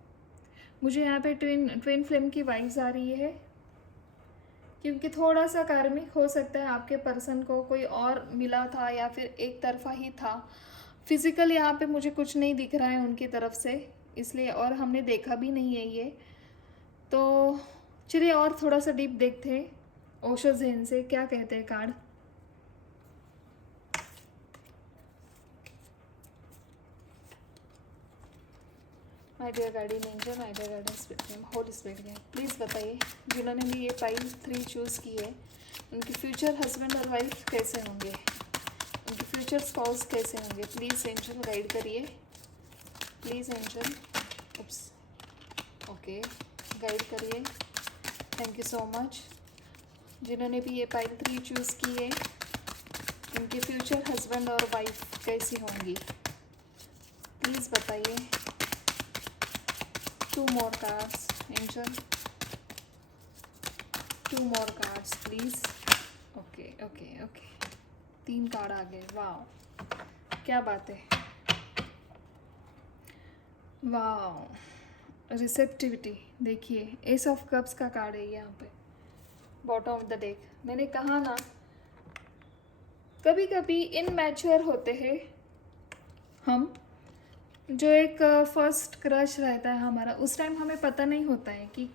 मुझे यहाँ पे ट्विन फ्लेम की वाइब्स आ रही है, क्योंकि थोड़ा सा कार्मिक हो सकता है आपके पर्सन को कोई और मिला था, या फिर एक तरफा ही था। फिजिकल यहाँ पे मुझे कुछ नहीं दिख रहा है उनकी तरफ से, इसलिए, और हमने देखा भी नहीं है ये। तो चलिए और थोड़ा सा डीप देखते हैं ओशो ज़ेन से क्या कहते हैं card. My dear guardian angel, my dear guardian spirit, holy spirit है, प्लीज़ बताइए जिन्होंने भी ये पाइल 3 चूज़ की है, उनके फ्यूचर हस्बैंड और वाइफ कैसे होंगे, उनके फ्यूचर स्पाउस कैसे होंगे। प्लीज़ एंजल गाइड करिए, please angel, oops, okay, guide करिए। Thank you so much. जिन्होंने भी ये पाइल 3 चूज़ की है, उनके फ्यूचर हस्बैंड और वाइफ कैसी होंगी, प्लीज़ बताइए। 2 more cards, angel, 2 more cards please। Okay okay okay, 3 card आ गए, वाह क्या बात है, वाह रिसेप्टिविटी। देखिए एस ऑफ कप्स का कार्ड है यहाँ पे, बॉटम ऑफ द डेक। मैंने कहा ना, कभी कभी इनमैच्योर होते हैं हम, जो एक फर्स्ट क्रश रहता है हमारा, उस टाइम हमें पता नहीं होता है कि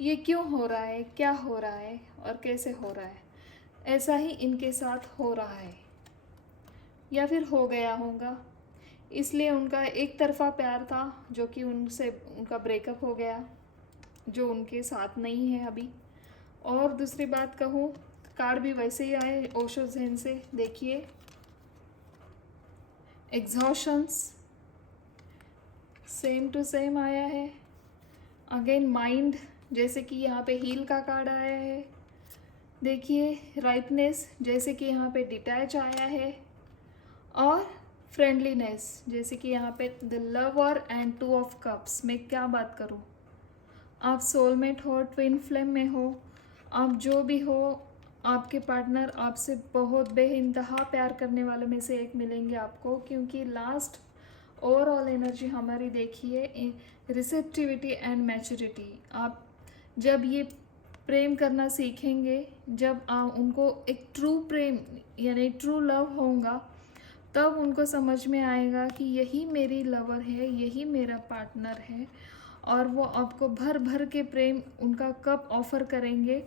ये क्यों हो रहा है, क्या हो रहा है और कैसे हो रहा है। ऐसा ही इनके साथ हो रहा है, या फिर हो गया होगा। इसलिए उनका एक तरफ़ा प्यार था जो कि उनसे उनका ब्रेकअप हो गया, जो उनके साथ नहीं है अभी। और दूसरी बात कहूँ, कार्ड भी वैसे ही आए ओशो ज़ेन से, देखिए एग्जॉशंस, सेम टू सेम आया है। अगेन माइंड, जैसे कि यहाँ पे हील का कार्ड आया है। देखिए राइपनेस, जैसे कि यहाँ पे डिटैच आया है। और फ्रेंडलीनेस, जैसे कि यहाँ पे the lover and 2 of cups. मैं क्या बात करूँ, आप सोलमेट हो, ट्विन फ्लेम में हो, आप जो भी हो, आपके पार्टनर आपसे बहुत बेइंतहा प्यार करने वाले में से एक मिलेंगे आपको, क्योंकि लास्ट ओवरऑल एनर्जी हमारी देखिए रिसेप्टिविटी एंड मैच्योरिटी। आप जब ये प्रेम करना सीखेंगे, जब उनको एक ट्रू प्रेम यानी ट्रू लव होगा, तब उनको समझ में आएगा कि यही मेरी लवर है, यही मेरा पार्टनर है। और वो आपको भर भर के प्रेम उनका कप ऑफ़र करेंगे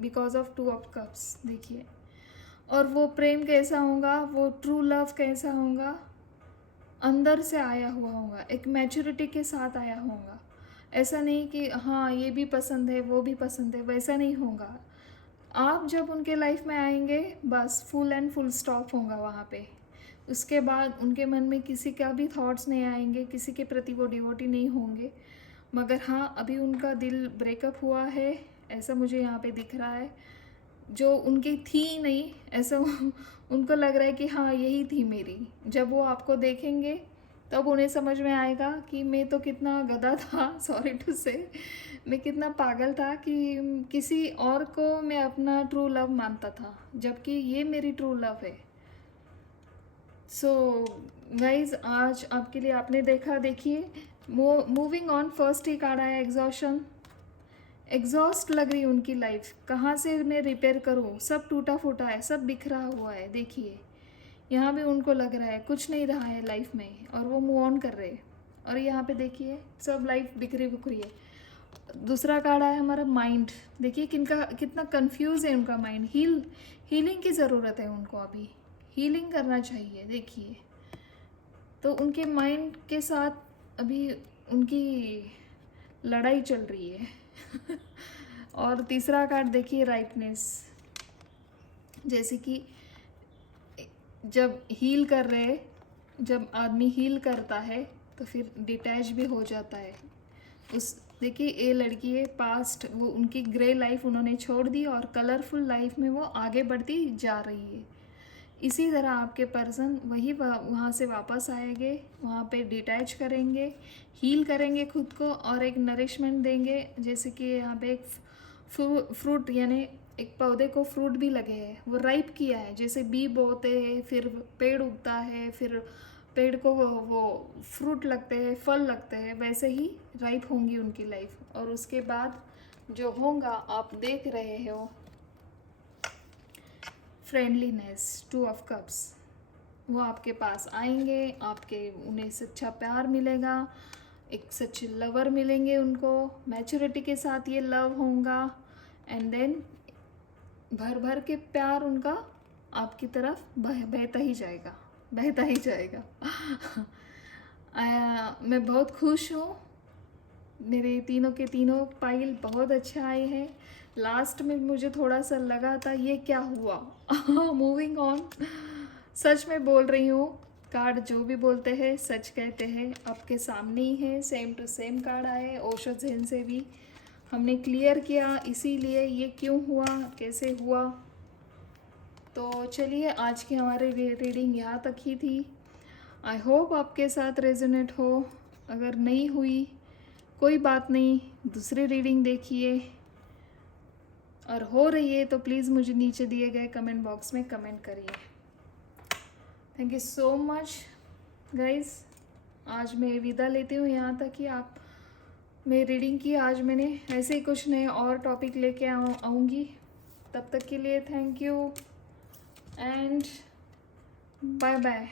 बिकॉज ऑफ 2 ऑफ कप्स। देखिए, और वो प्रेम कैसा होगा, वो ट्रू लव कैसा होगा, अंदर से आया हुआ होगा, एक मैच्योरिटी के साथ आया होगा। ऐसा नहीं कि हाँ ये भी पसंद है वो भी पसंद है, वैसा नहीं होगा। आप जब उनके लाइफ में आएंगे, बस फुल एंड फुल स्टॉप होगा वहाँ पे। उसके बाद उनके मन में किसी का भी थॉट्स नहीं आएंगे, किसी के प्रति वो डिवोटी नहीं होंगे। मगर हाँ, अभी उनका दिल ब्रेकअप हुआ है, ऐसा मुझे यहाँ पे दिख रहा है। जो उनकी थी नहीं, ऐसा उनको लग रहा है कि हाँ यही थी मेरी। जब वो आपको देखेंगे तब उन्हें समझ में आएगा कि मैं तो कितना गधा था, सॉरी टू से, मैं कितना पागल था कि किसी और को मैं अपना ट्रू लव मानता था, जबकि ये मेरी ट्रू लव है। सो गाइज, आज आपके लिए आपने देखा। देखिए moving on, first he card आया एग्जॉशन। एग्जॉस्ट लग रही है उनकी लाइफ, कहाँ से उन्हें रिपेयर करूँ, सब टूटा फूटा है, सब बिखरा हुआ है। देखिए यहाँ भी उनको लग रहा है कुछ नहीं रहा है लाइफ में, और वो मूव ऑन कर रहे हैं। और यहाँ पे देखिए सब लाइफ बिखरी बिखरी है। दूसरा कार्ड आया हमारा माइंड। देखिए किनका कितना कंफ्यूज है उनका माइंड। हीलिंग की ज़रूरत है उनको, अभी हीलिंग करना चाहिए। देखिए तो उनके माइंड के साथ अभी उनकी लड़ाई चल रही है। और तीसरा कार्ड देखिए राइटनेस। जैसे कि जब हील कर रहे, जब आदमी हील करता है तो फिर डिटैच भी हो जाता है। उस देखिए ये लड़की है पास्ट, वो उनकी ग्रे लाइफ उन्होंने छोड़ दी और कलरफुल लाइफ में वो आगे बढ़ती जा रही है। इसी तरह आपके पर्सन वही वहाँ से वापस आएंगे, वहाँ पे डिटैच करेंगे, हील करेंगे खुद को और एक नरिशमेंट देंगे। जैसे कि यहाँ पे एक फ्रूट यानी एक पौधे को फ्रूट भी लगे हैं, वो राइप किया है। जैसे बी बोते हैं, फिर पेड़ उगता है, फिर पेड़ को वो फ्रूट लगते हैं, फल लगते हैं, वैसे ही राइप होंगी उनकी लाइफ। और उसके बाद जो होगा आप देख रहे हो, फ्रेंडलीनेस, 2 ऑफ कप्स। वो आपके पास आएंगे, आपके उन्हें सच्चा प्यार मिलेगा, एक सच्चे लवर मिलेंगे उनको, मैच्योरिटी के साथ ये लव होगा। एंड देन भर भर के प्यार उनका आपकी तरफ बहता ही जाएगा, बहता ही जाएगा। मैं बहुत खुश हूँ, मेरे तीनों के तीनों पाइल बहुत अच्छा आए हैं। लास्ट में मुझे थोड़ा सा लगा था ये क्या हुआ। Moving on. सच में बोल रही हूँ, कार्ड जो भी बोलते हैं सच कहते हैं। आपके सामने ही है, सेम टू सेम कार्ड आए। ओशो ज़ेन से भी हमने क्लियर किया, इसीलिए ये क्यों हुआ, कैसे हुआ। तो चलिए आज की हमारी रीडिंग यहाँ तक ही थी। आई होप आपके साथ रेजोनेट हो। अगर नहीं हुई कोई बात नहीं, दूसरी रीडिंग देखिए। और हो रही है तो प्लीज़ मुझे नीचे दिए गए कमेंट बॉक्स में कमेंट करिए। Thank you so much guys. आज मैं विदा लेती हूँ यहाँ तक कि आप मेरी रीडिंग की। आज मैंने ऐसे ही कुछ नए और टॉपिक लेके आऊँगी। तब तक के लिए thank you and bye bye.